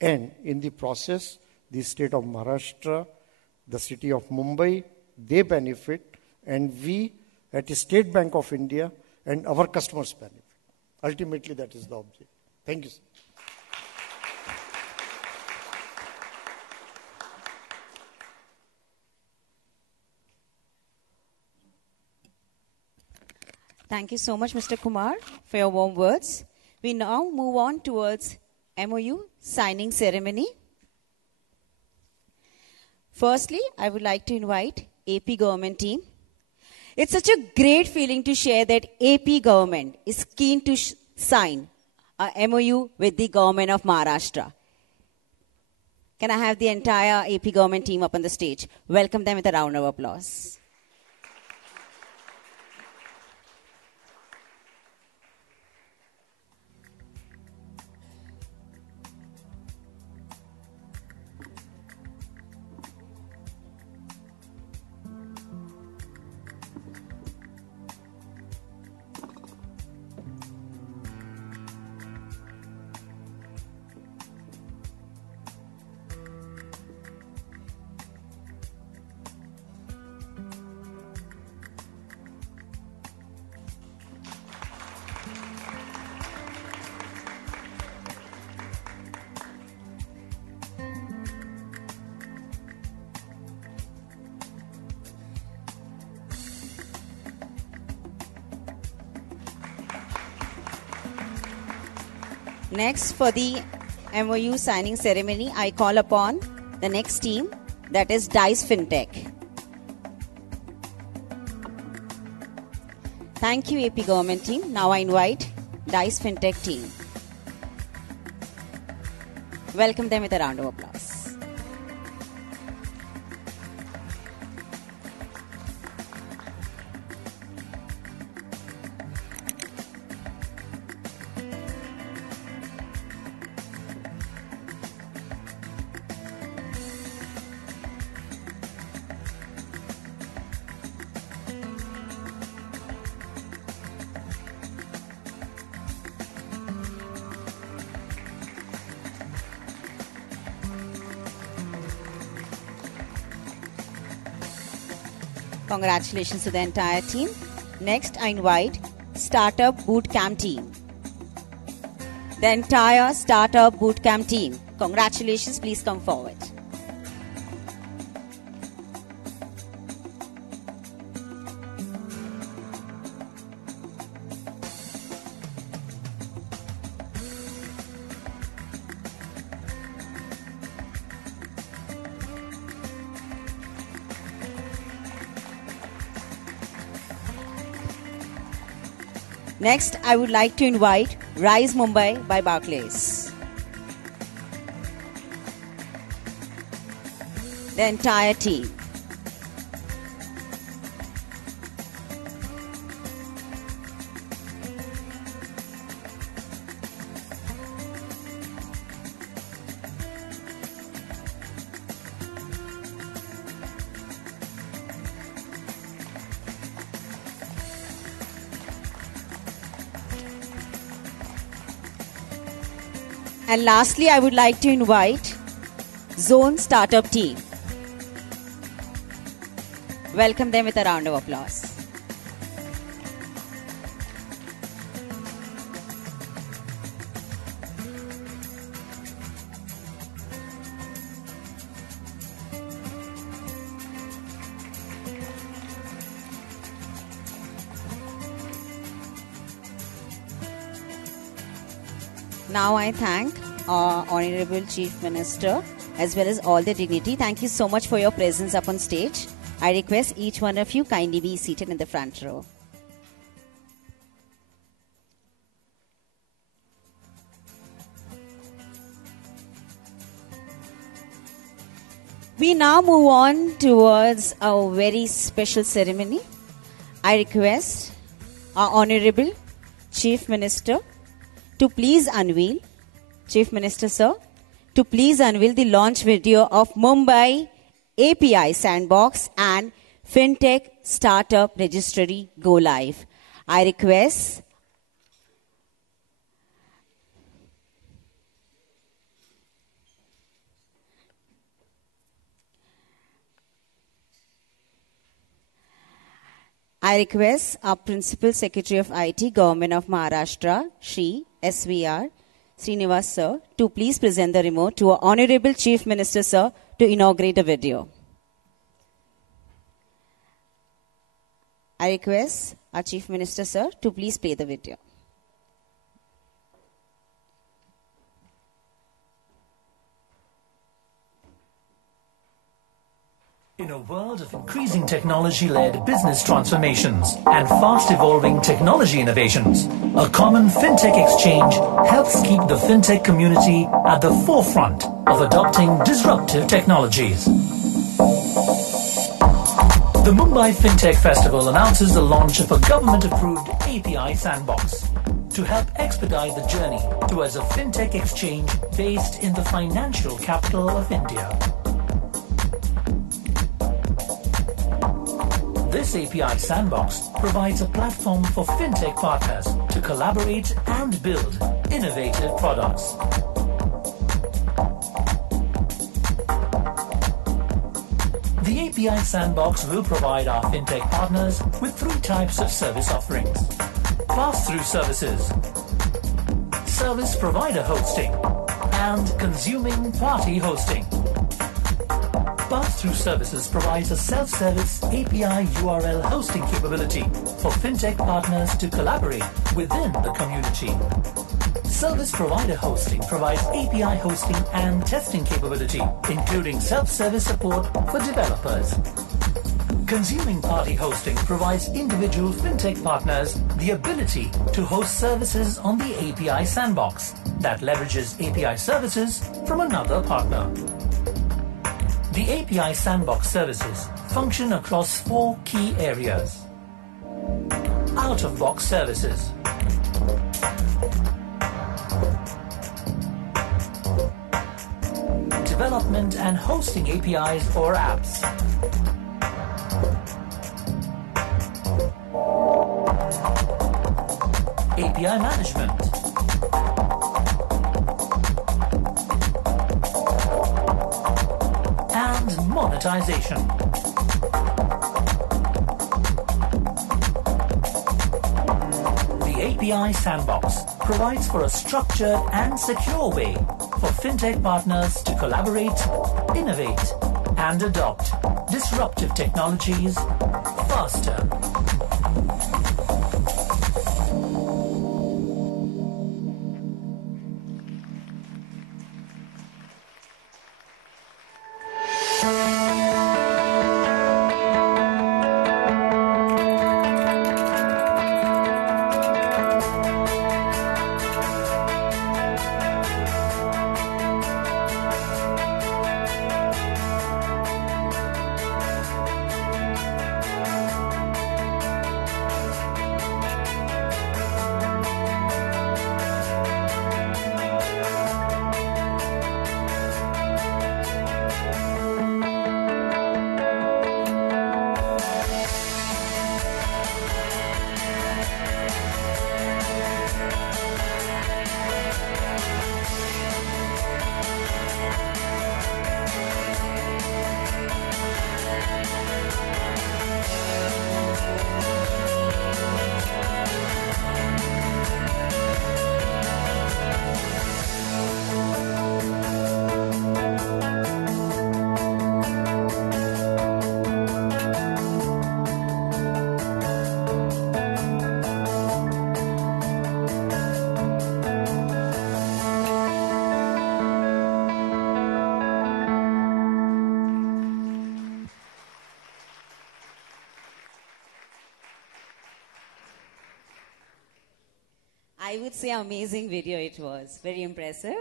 And in the process, the state of Maharashtra, the city of Mumbai, they benefit, and we at the State Bank of India and our customers benefit. Ultimately, that is the object. Thank you, sir. Thank you so much, Mr. Kumar, for your warm words. We now move on towards MOU signing ceremony. Firstly, I would like to invite AP government team. It's such a great feeling to share that AP government is keen to sign a MOU with the government of Maharashtra. Can I have the entire AP government team up on the stage? Welcome them with a round of applause. Next, for the MOU signing ceremony, I call upon the next team, that is Dice Fintech. Thank you, AP government team. Now I invite Dice Fintech team. Welcome them with a round of applause. Congratulations to the entire team. Next, I invite Startup Bootcamp team. The entire Startup Bootcamp team. Congratulations, please come forward. Next, I would like to invite Rise Mumbai by Barclays. The entire team. And lastly, I would like to invite Zone Startup Team. Welcome them with a round of applause. Now I thank our Honorable Chief Minister as well as all the dignity. Thank you so much for your presence up on stage. I request each one of you kindly be seated in the front row. We now move on towards a very special ceremony. I request our Honorable Chief Minister to please unveil, Chief Minister Sir, to please unveil the launch video of Mumbai API Sandbox and Fintech Startup Registry Go Live. I request our Principal Secretary of IT, Government of Maharashtra, Shri SVR Srinivas Sir, to please present the remote to our Honorable Chief Minister Sir to inaugurate the video. I request our Chief Minister Sir to please play the video. In a world of increasing technology-led business transformations and fast-evolving technology innovations, a common fintech exchange helps keep the fintech community at the forefront of adopting disruptive technologies. The Mumbai Fintech Festival announces the launch of a government-approved API sandbox to help expedite the journey towards a fintech exchange based in the financial capital of India. This API sandbox provides a platform for fintech partners to collaborate and build innovative products. The API sandbox will provide our fintech partners with 3 types of service offerings: pass-through services, service provider hosting, and consuming party hosting. Pass-through services provides a self-service API URL hosting capability for fintech partners to collaborate within the community. Service provider hosting provides API hosting and testing capability, including self-service support for developers. Consuming party hosting provides individual fintech partners the ability to host services on the API sandbox that leverages API services from another partner. The API sandbox services function across 4 key areas. Out-of-box services. Development and hosting APIs or apps. API management. And monetization. The API sandbox provides for a structured and secure way for fintech partners to collaborate, innovate, and adopt disruptive technologies faster. I would say amazing video it was. Very impressive.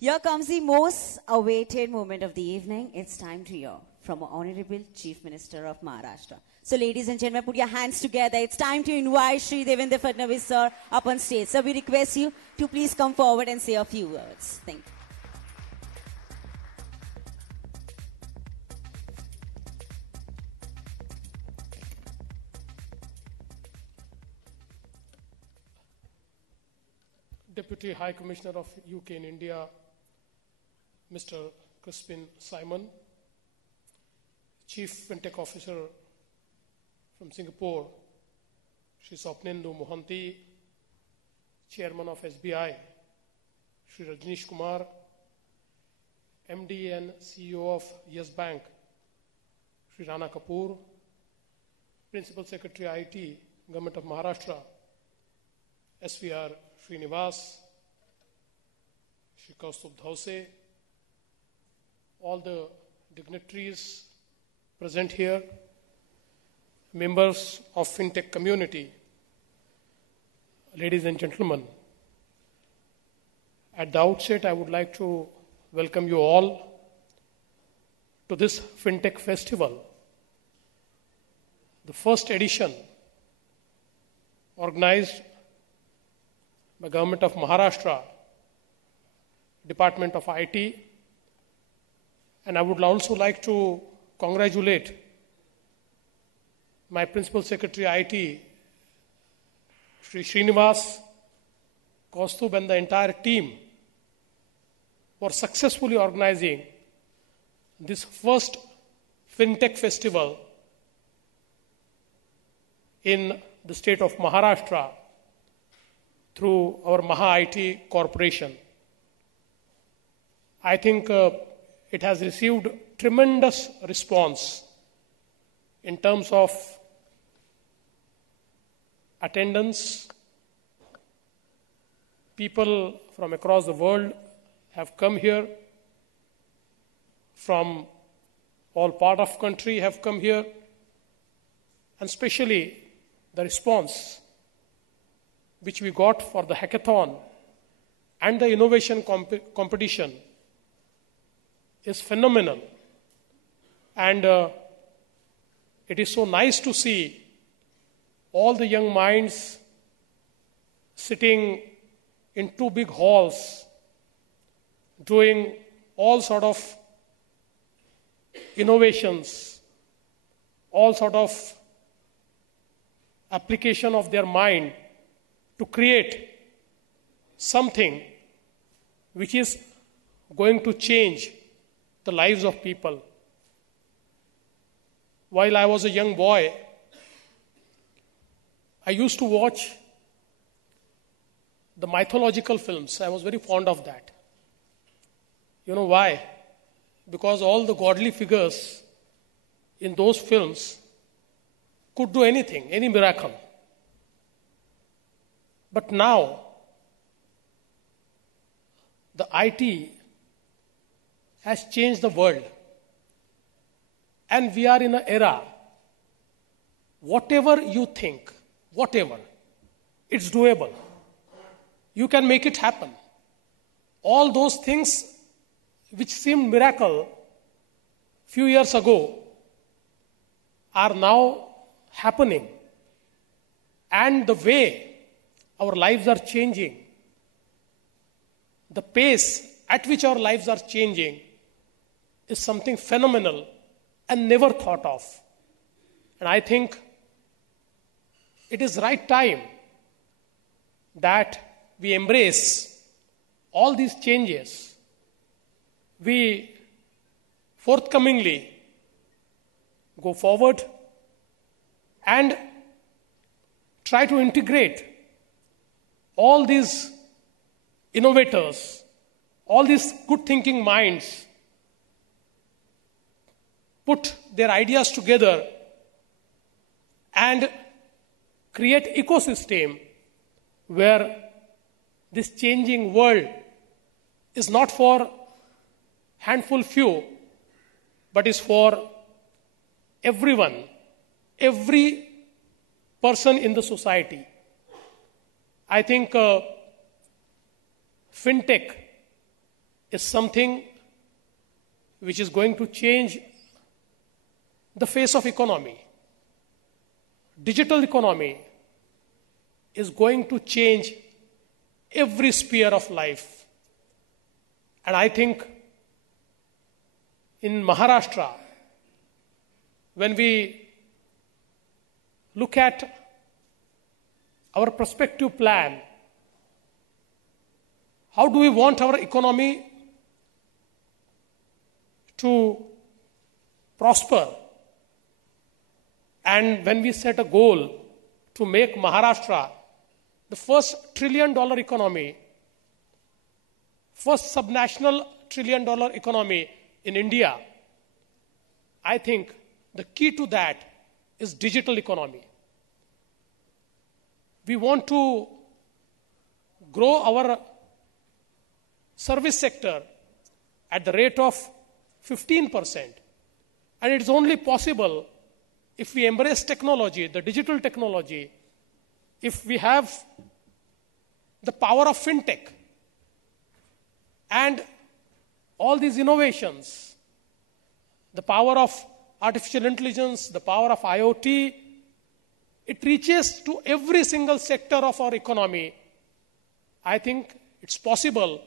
Here comes the most awaited moment of the evening. It's time to hear from Honorable Chief Minister of Maharashtra. So ladies and gentlemen, put your hands together. It's time to invite Shri Devendra Fadnavis sir up on stage. So we request you to please come forward and say a few words. Thank you. Deputy High Commissioner of UK in India, Mr. Crispin Simon, Chief Fintech Officer from Singapore, Shri Swapnendu Mohanty, Chairman of SBI, Shri Rajneesh Kumar, MD and CEO of Yes Bank, Shri Rana Kapoor, Principal Secretary IT, Government of Maharashtra, SVR Srinivas, Shri Kaustubh Dhause, all the dignitaries present here, members of FinTech community, ladies and gentlemen. At the outset, I would like to welcome you all to this FinTech festival, the first edition organized by Government of Maharashtra, Department of IT, and I would also like to congratulate my Principal Secretary IT, Shri Srinivas, Kaustubh and the entire team for successfully organizing this first FinTech festival in the state of Maharashtra through our Maha IT Corporation. I think it has received tremendous response in terms of attendance. People from across the world have come here, from all part of country have come here, and especially the response which we got for the hackathon and the innovation competition is phenomenal. And it is so nice to see all the young minds sitting in two big halls doing all sort of innovations, all sort of application of their mind to create something which is going to change the lives of people. While I was a young boy, I used to watch the mythological films. I was very fond of that. You know why? Because all the godly figures in those films could do anything, any miracle. But now, the IT has changed the world. And we are in an era, whatever you think, whatever, it's doable. You can make it happen. All those things which seemed miracle few years ago are now happening. And the way our lives are changing, the pace at which our lives are changing is something phenomenal and never thought of. And I think it is right time that we embrace all these changes. We forthcomingly go forward and try to integrate all these innovators, all these good thinking minds, put their ideas together and create ecosystem where this changing world is not for handful few, but is for everyone, every person in the society. I think fintech is something which is going to change the face of economy. Digital economy is going to change every sphere of life. And I think in Maharashtra, when we look at our prospective plan, how do we want our economy to prosper? And when we set a goal to make Maharashtra the first $1 trillion economy, first subnational $1 trillion economy in India, I think the key to that is digital economy. We want to grow our service sector at the rate of 15%. And it's only possible if we embrace technology, the digital technology, if we have the power of fintech and all these innovations, the power of artificial intelligence, the power of IoT, it reaches to every single sector of our economy. I think it's possible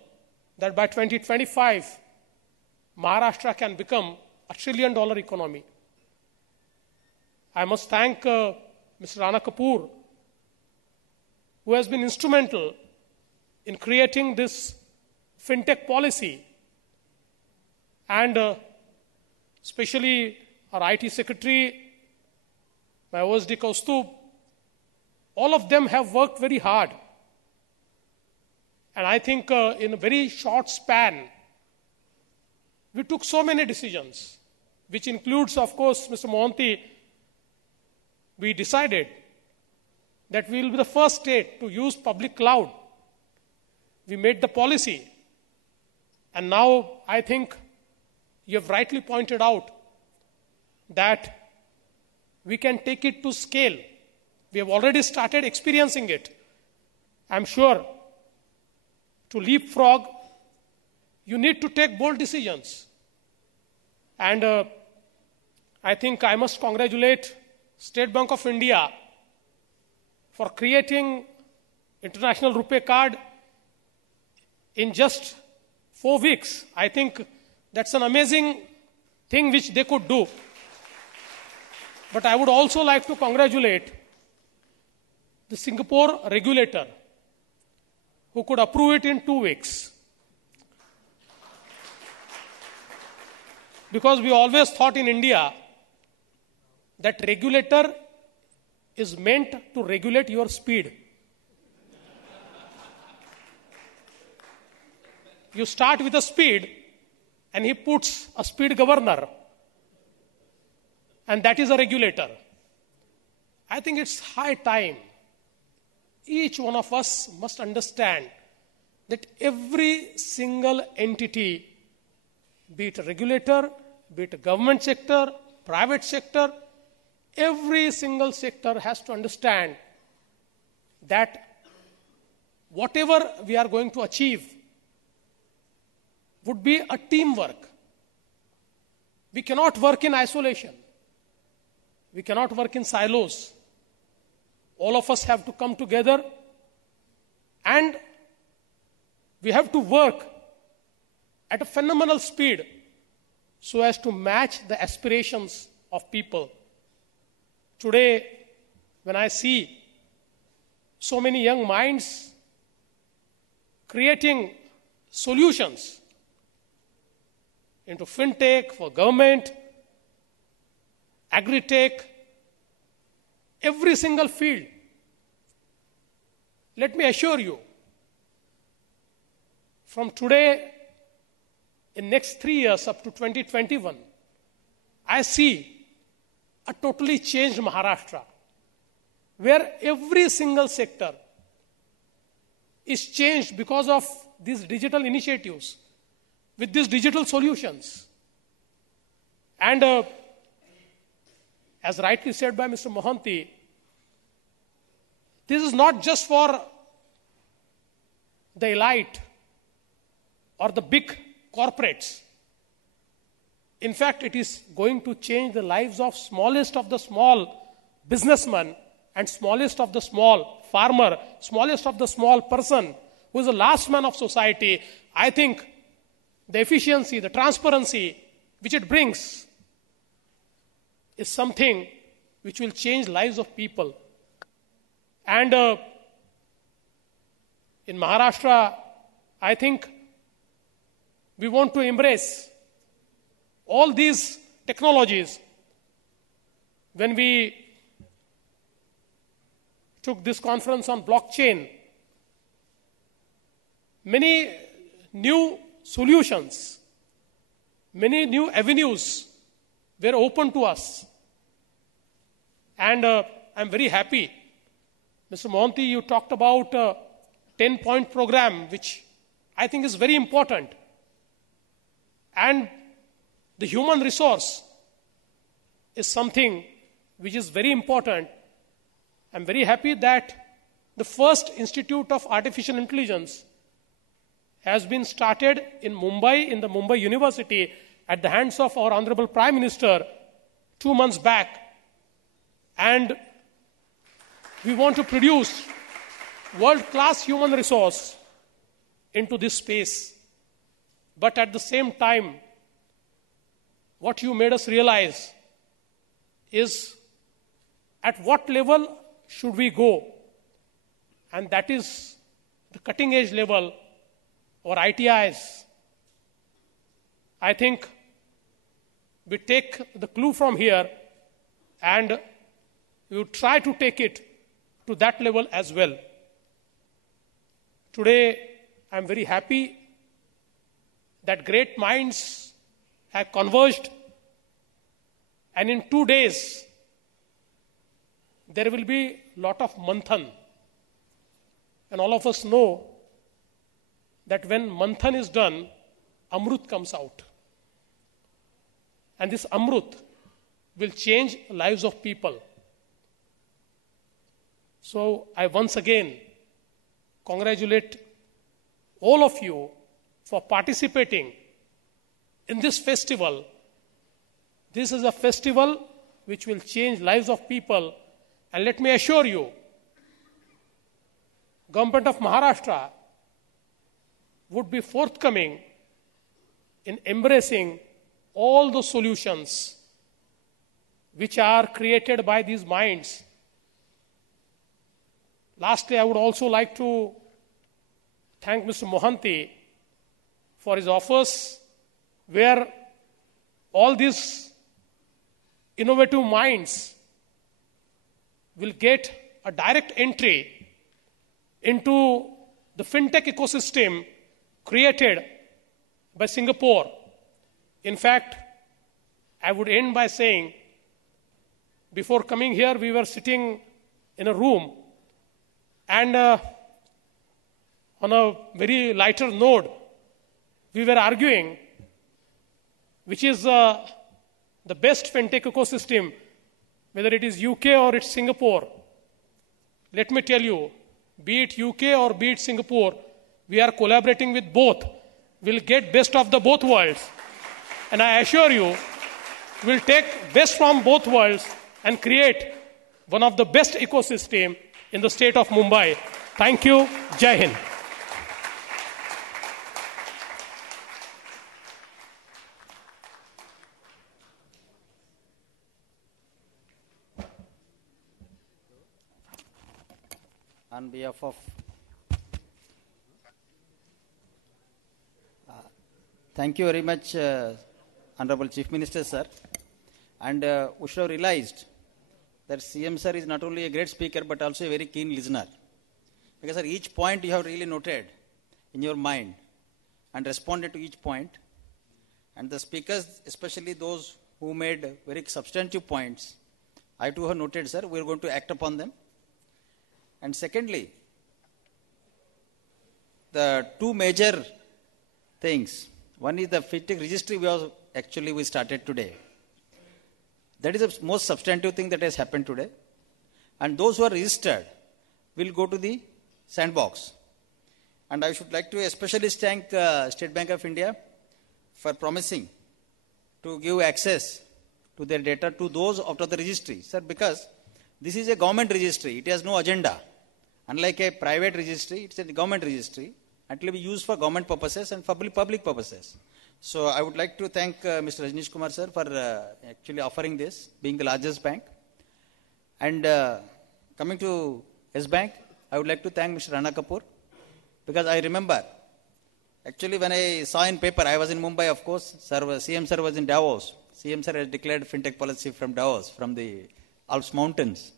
that by 2025, Maharashtra can become a $1 trillion economy. I must thank Mr. Rana Kapoor, who has been instrumental in creating this fintech policy, and especially our IT secretary, my OSD Kaustubh. All of them have worked very hard. And I think in a very short span, we took so many decisions, which includes, of course, Mr. Mohanty. We decided that we will be the first state to use public cloud. We made the policy. And now I think you have rightly pointed out that we can take it to scale. We have already started experiencing it. I'm sure to leapfrog, you need to take bold decisions. And I think I must congratulate State Bank of India for creating International Rupee Card in just 4 weeks. I think that's an amazing thing which they could do. But I would also like to congratulate the Singapore regulator who could approve it in 2 weeks. Because we always thought in India that regulator is meant to regulate your speed. You start with a speed and he puts a speed governor, and that is a regulator. I think it's high time each one of us must understand that every single entity, be it a regulator, be it a government sector, private sector, every single sector has to understand that whatever we are going to achieve would be a teamwork. We cannot work in isolation. We cannot work in silos. All of us have to come together, and we have to work at a phenomenal speed so as to match the aspirations of people. Today, when I see so many young minds creating solutions into fintech, for government, agri-tech, every single field, let me assure you, from today, in next 3 years up to 2021, I see a totally changed Maharashtra, where every single sector is changed because of these digital initiatives, with these digital solutions. And as rightly said by Mr. Mohanty, this is not just for the elite or the big corporates. In fact, it is going to change the lives of smallest of the small businessmen and smallest of the small farmer, smallest of the small person who is the last man of society. I think the efficiency, the transparency which it brings is something which will change lives of people. And in Maharashtra, I think we want to embrace all these technologies. When we took this conference on blockchain, many new solutions, many new avenues were open to us. And I'm very happy. Mr. Mohanty, you talked about a 10-point program, which I think is very important. And the human resource is something which is very important. I'm very happy that the first Institute of Artificial Intelligence has been started in Mumbai, in the Mumbai University, at the hands of our Honorable Prime Minister 2 months back. And we want to produce world-class human resource into this space. But at the same time, what you made us realize is at what level should we go? And that is the cutting-edge level, or ITIs. I think we take the clue from here and we try to take it to that level as well. Today, I'm very happy that great minds have converged, and in 2 days, there will be a lot of manthan. And all of us know that when manthan is done, Amrut comes out. And this Amrut will change lives of people. So I once again congratulate all of you for participating in this festival. This is a festival which will change lives of people. And let me assure you, Government of Maharashtra would be forthcoming in embracing all the solutions which are created by these minds. Lastly, I would also like to thank Mr. Mohanty for his offers, where all these innovative minds will get a direct entry into the fintech ecosystem created by Singapore. In fact, I would end by saying, before coming here, we were sitting in a room, and on a very lighter note, we were arguing which is the best fintech ecosystem, whether it is UK or it's Singapore. Let me tell you, be it UK or be it Singapore, we are collaborating with both. We'll get best of the both worlds. And I assure you, we'll take best from both worlds and create one of the best ecosystem in the state of Mumbai. Thank you. Jai Hind. On behalf of thank you very much, Honorable Chief Minister, sir. And we should have realized that CM sir is not only a great speaker but also a very keen listener. Because sir, each point you have really noted in your mind and responded to each point. And the speakers, especially those who made very substantive points, I too have noted, sir. We are going to act upon them. And secondly, the two major things. One is the fintech registry we started today. That is the most substantive thing that has happened today. And those who are registered will go to the sandbox. And I should like to especially thank State Bank of India for promising to give access to their data to those out of the registry. Sir, because this is a government registry, it has no agenda. Unlike a private registry, it's a government registry. It will be used for government purposes and public purposes. So I would like to thank Mr. Rajneesh Kumar sir for actually offering this, being the largest bank. And coming to S Bank, I would like to thank Mr. Rana Kapoor, because I remember, actually when I saw in paper, I was in Mumbai, of course, CM sir was in Davos. CM sir has declared fintech policy from Davos, from the Alps mountains.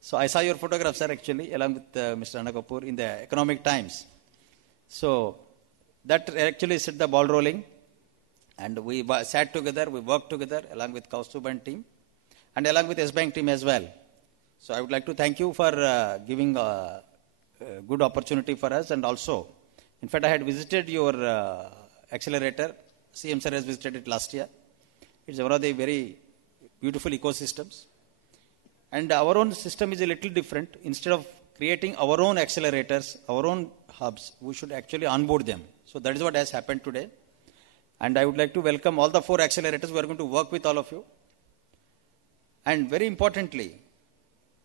So I saw your photograph, sir, actually, along with Mr. Rana Kapoor in the Economic Times. So that actually set the ball rolling. And we sat together, we worked together along with Kaustubh and team, and along with S Bank team as well. So I would like to thank you for giving a good opportunity for us. And also, in fact, I had visited your accelerator. CM sir has visited it last year. It's one of the very beautiful ecosystems. And our own system is a little different. Instead of creating our own accelerators, our own hubs, we should actually onboard them. So that is what has happened today. And I would like to welcome all the 4 accelerators who are going to work with all of you. And very importantly,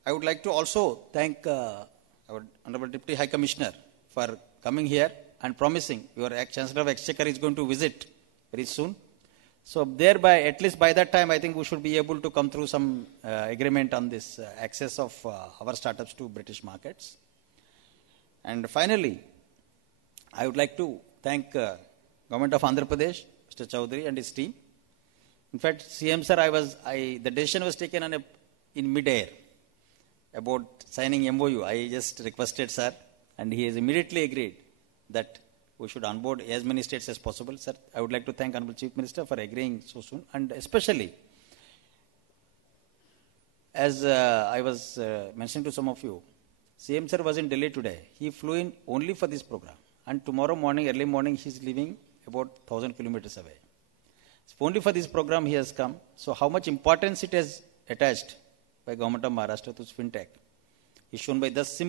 I would like to also thank our Honorable Deputy High Commissioner for coming here and promising your Chancellor of Exchequer is going to visit very soon. So thereby, at least by that time, I think we should be able to come through some agreement on this access of our startups to British markets. And finally, I would like to thank Government of Andhra Pradesh, Mr. Chaudhary and his team. In fact, CM sir, the decision was taken in mid-air about signing MOU. I just requested sir, and he has immediately agreed that we should onboard as many states as possible. Sir, I would like to thank Honorable Chief Minister for agreeing so soon, and especially, as I was mentioning to some of you, CM sir was in Delhi today. He flew in only for this program, and tomorrow morning, early morning, he is leaving about 1,000 kilometers away. So only for this program he has come. So how much importance it has attached by Government of Maharashtra to fintech is shown by this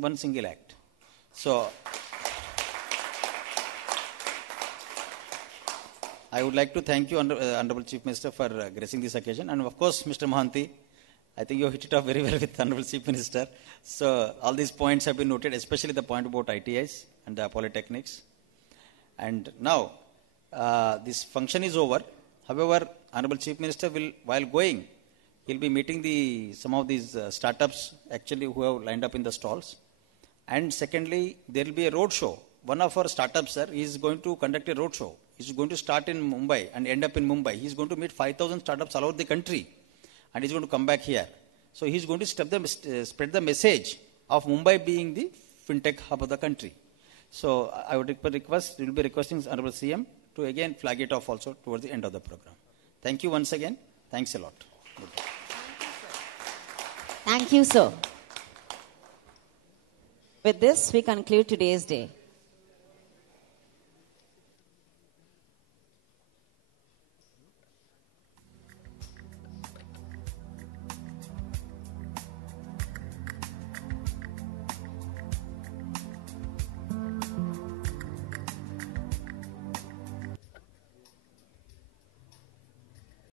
one single act. So I would like to thank you, Honorable Chief Minister, for gracing this occasion. And of course, Mr. Mohanty, I think you hit it off very well with Honorable Chief Minister. So all these points have been noted, especially the point about ITIs and the polytechnics. And now, this function is over. However, Honorable Chief Minister will, while going, he'll be meeting some of these startups actually who have lined up in the stalls. And secondly, there will be a road show. One of our startups, sir, is going to conduct a road show. He's going to start in Mumbai and end up in Mumbai. He's going to meet 5,000 startups all over the country. And he's going to come back here. So he's going to spread the message of Mumbai being the fintech hub of the country. So I would request, we will be requesting Honorable CM to again flag it off also towards the end of the program. Thank you once again. Thanks a lot. Thank you, sir. With this, we conclude today's day.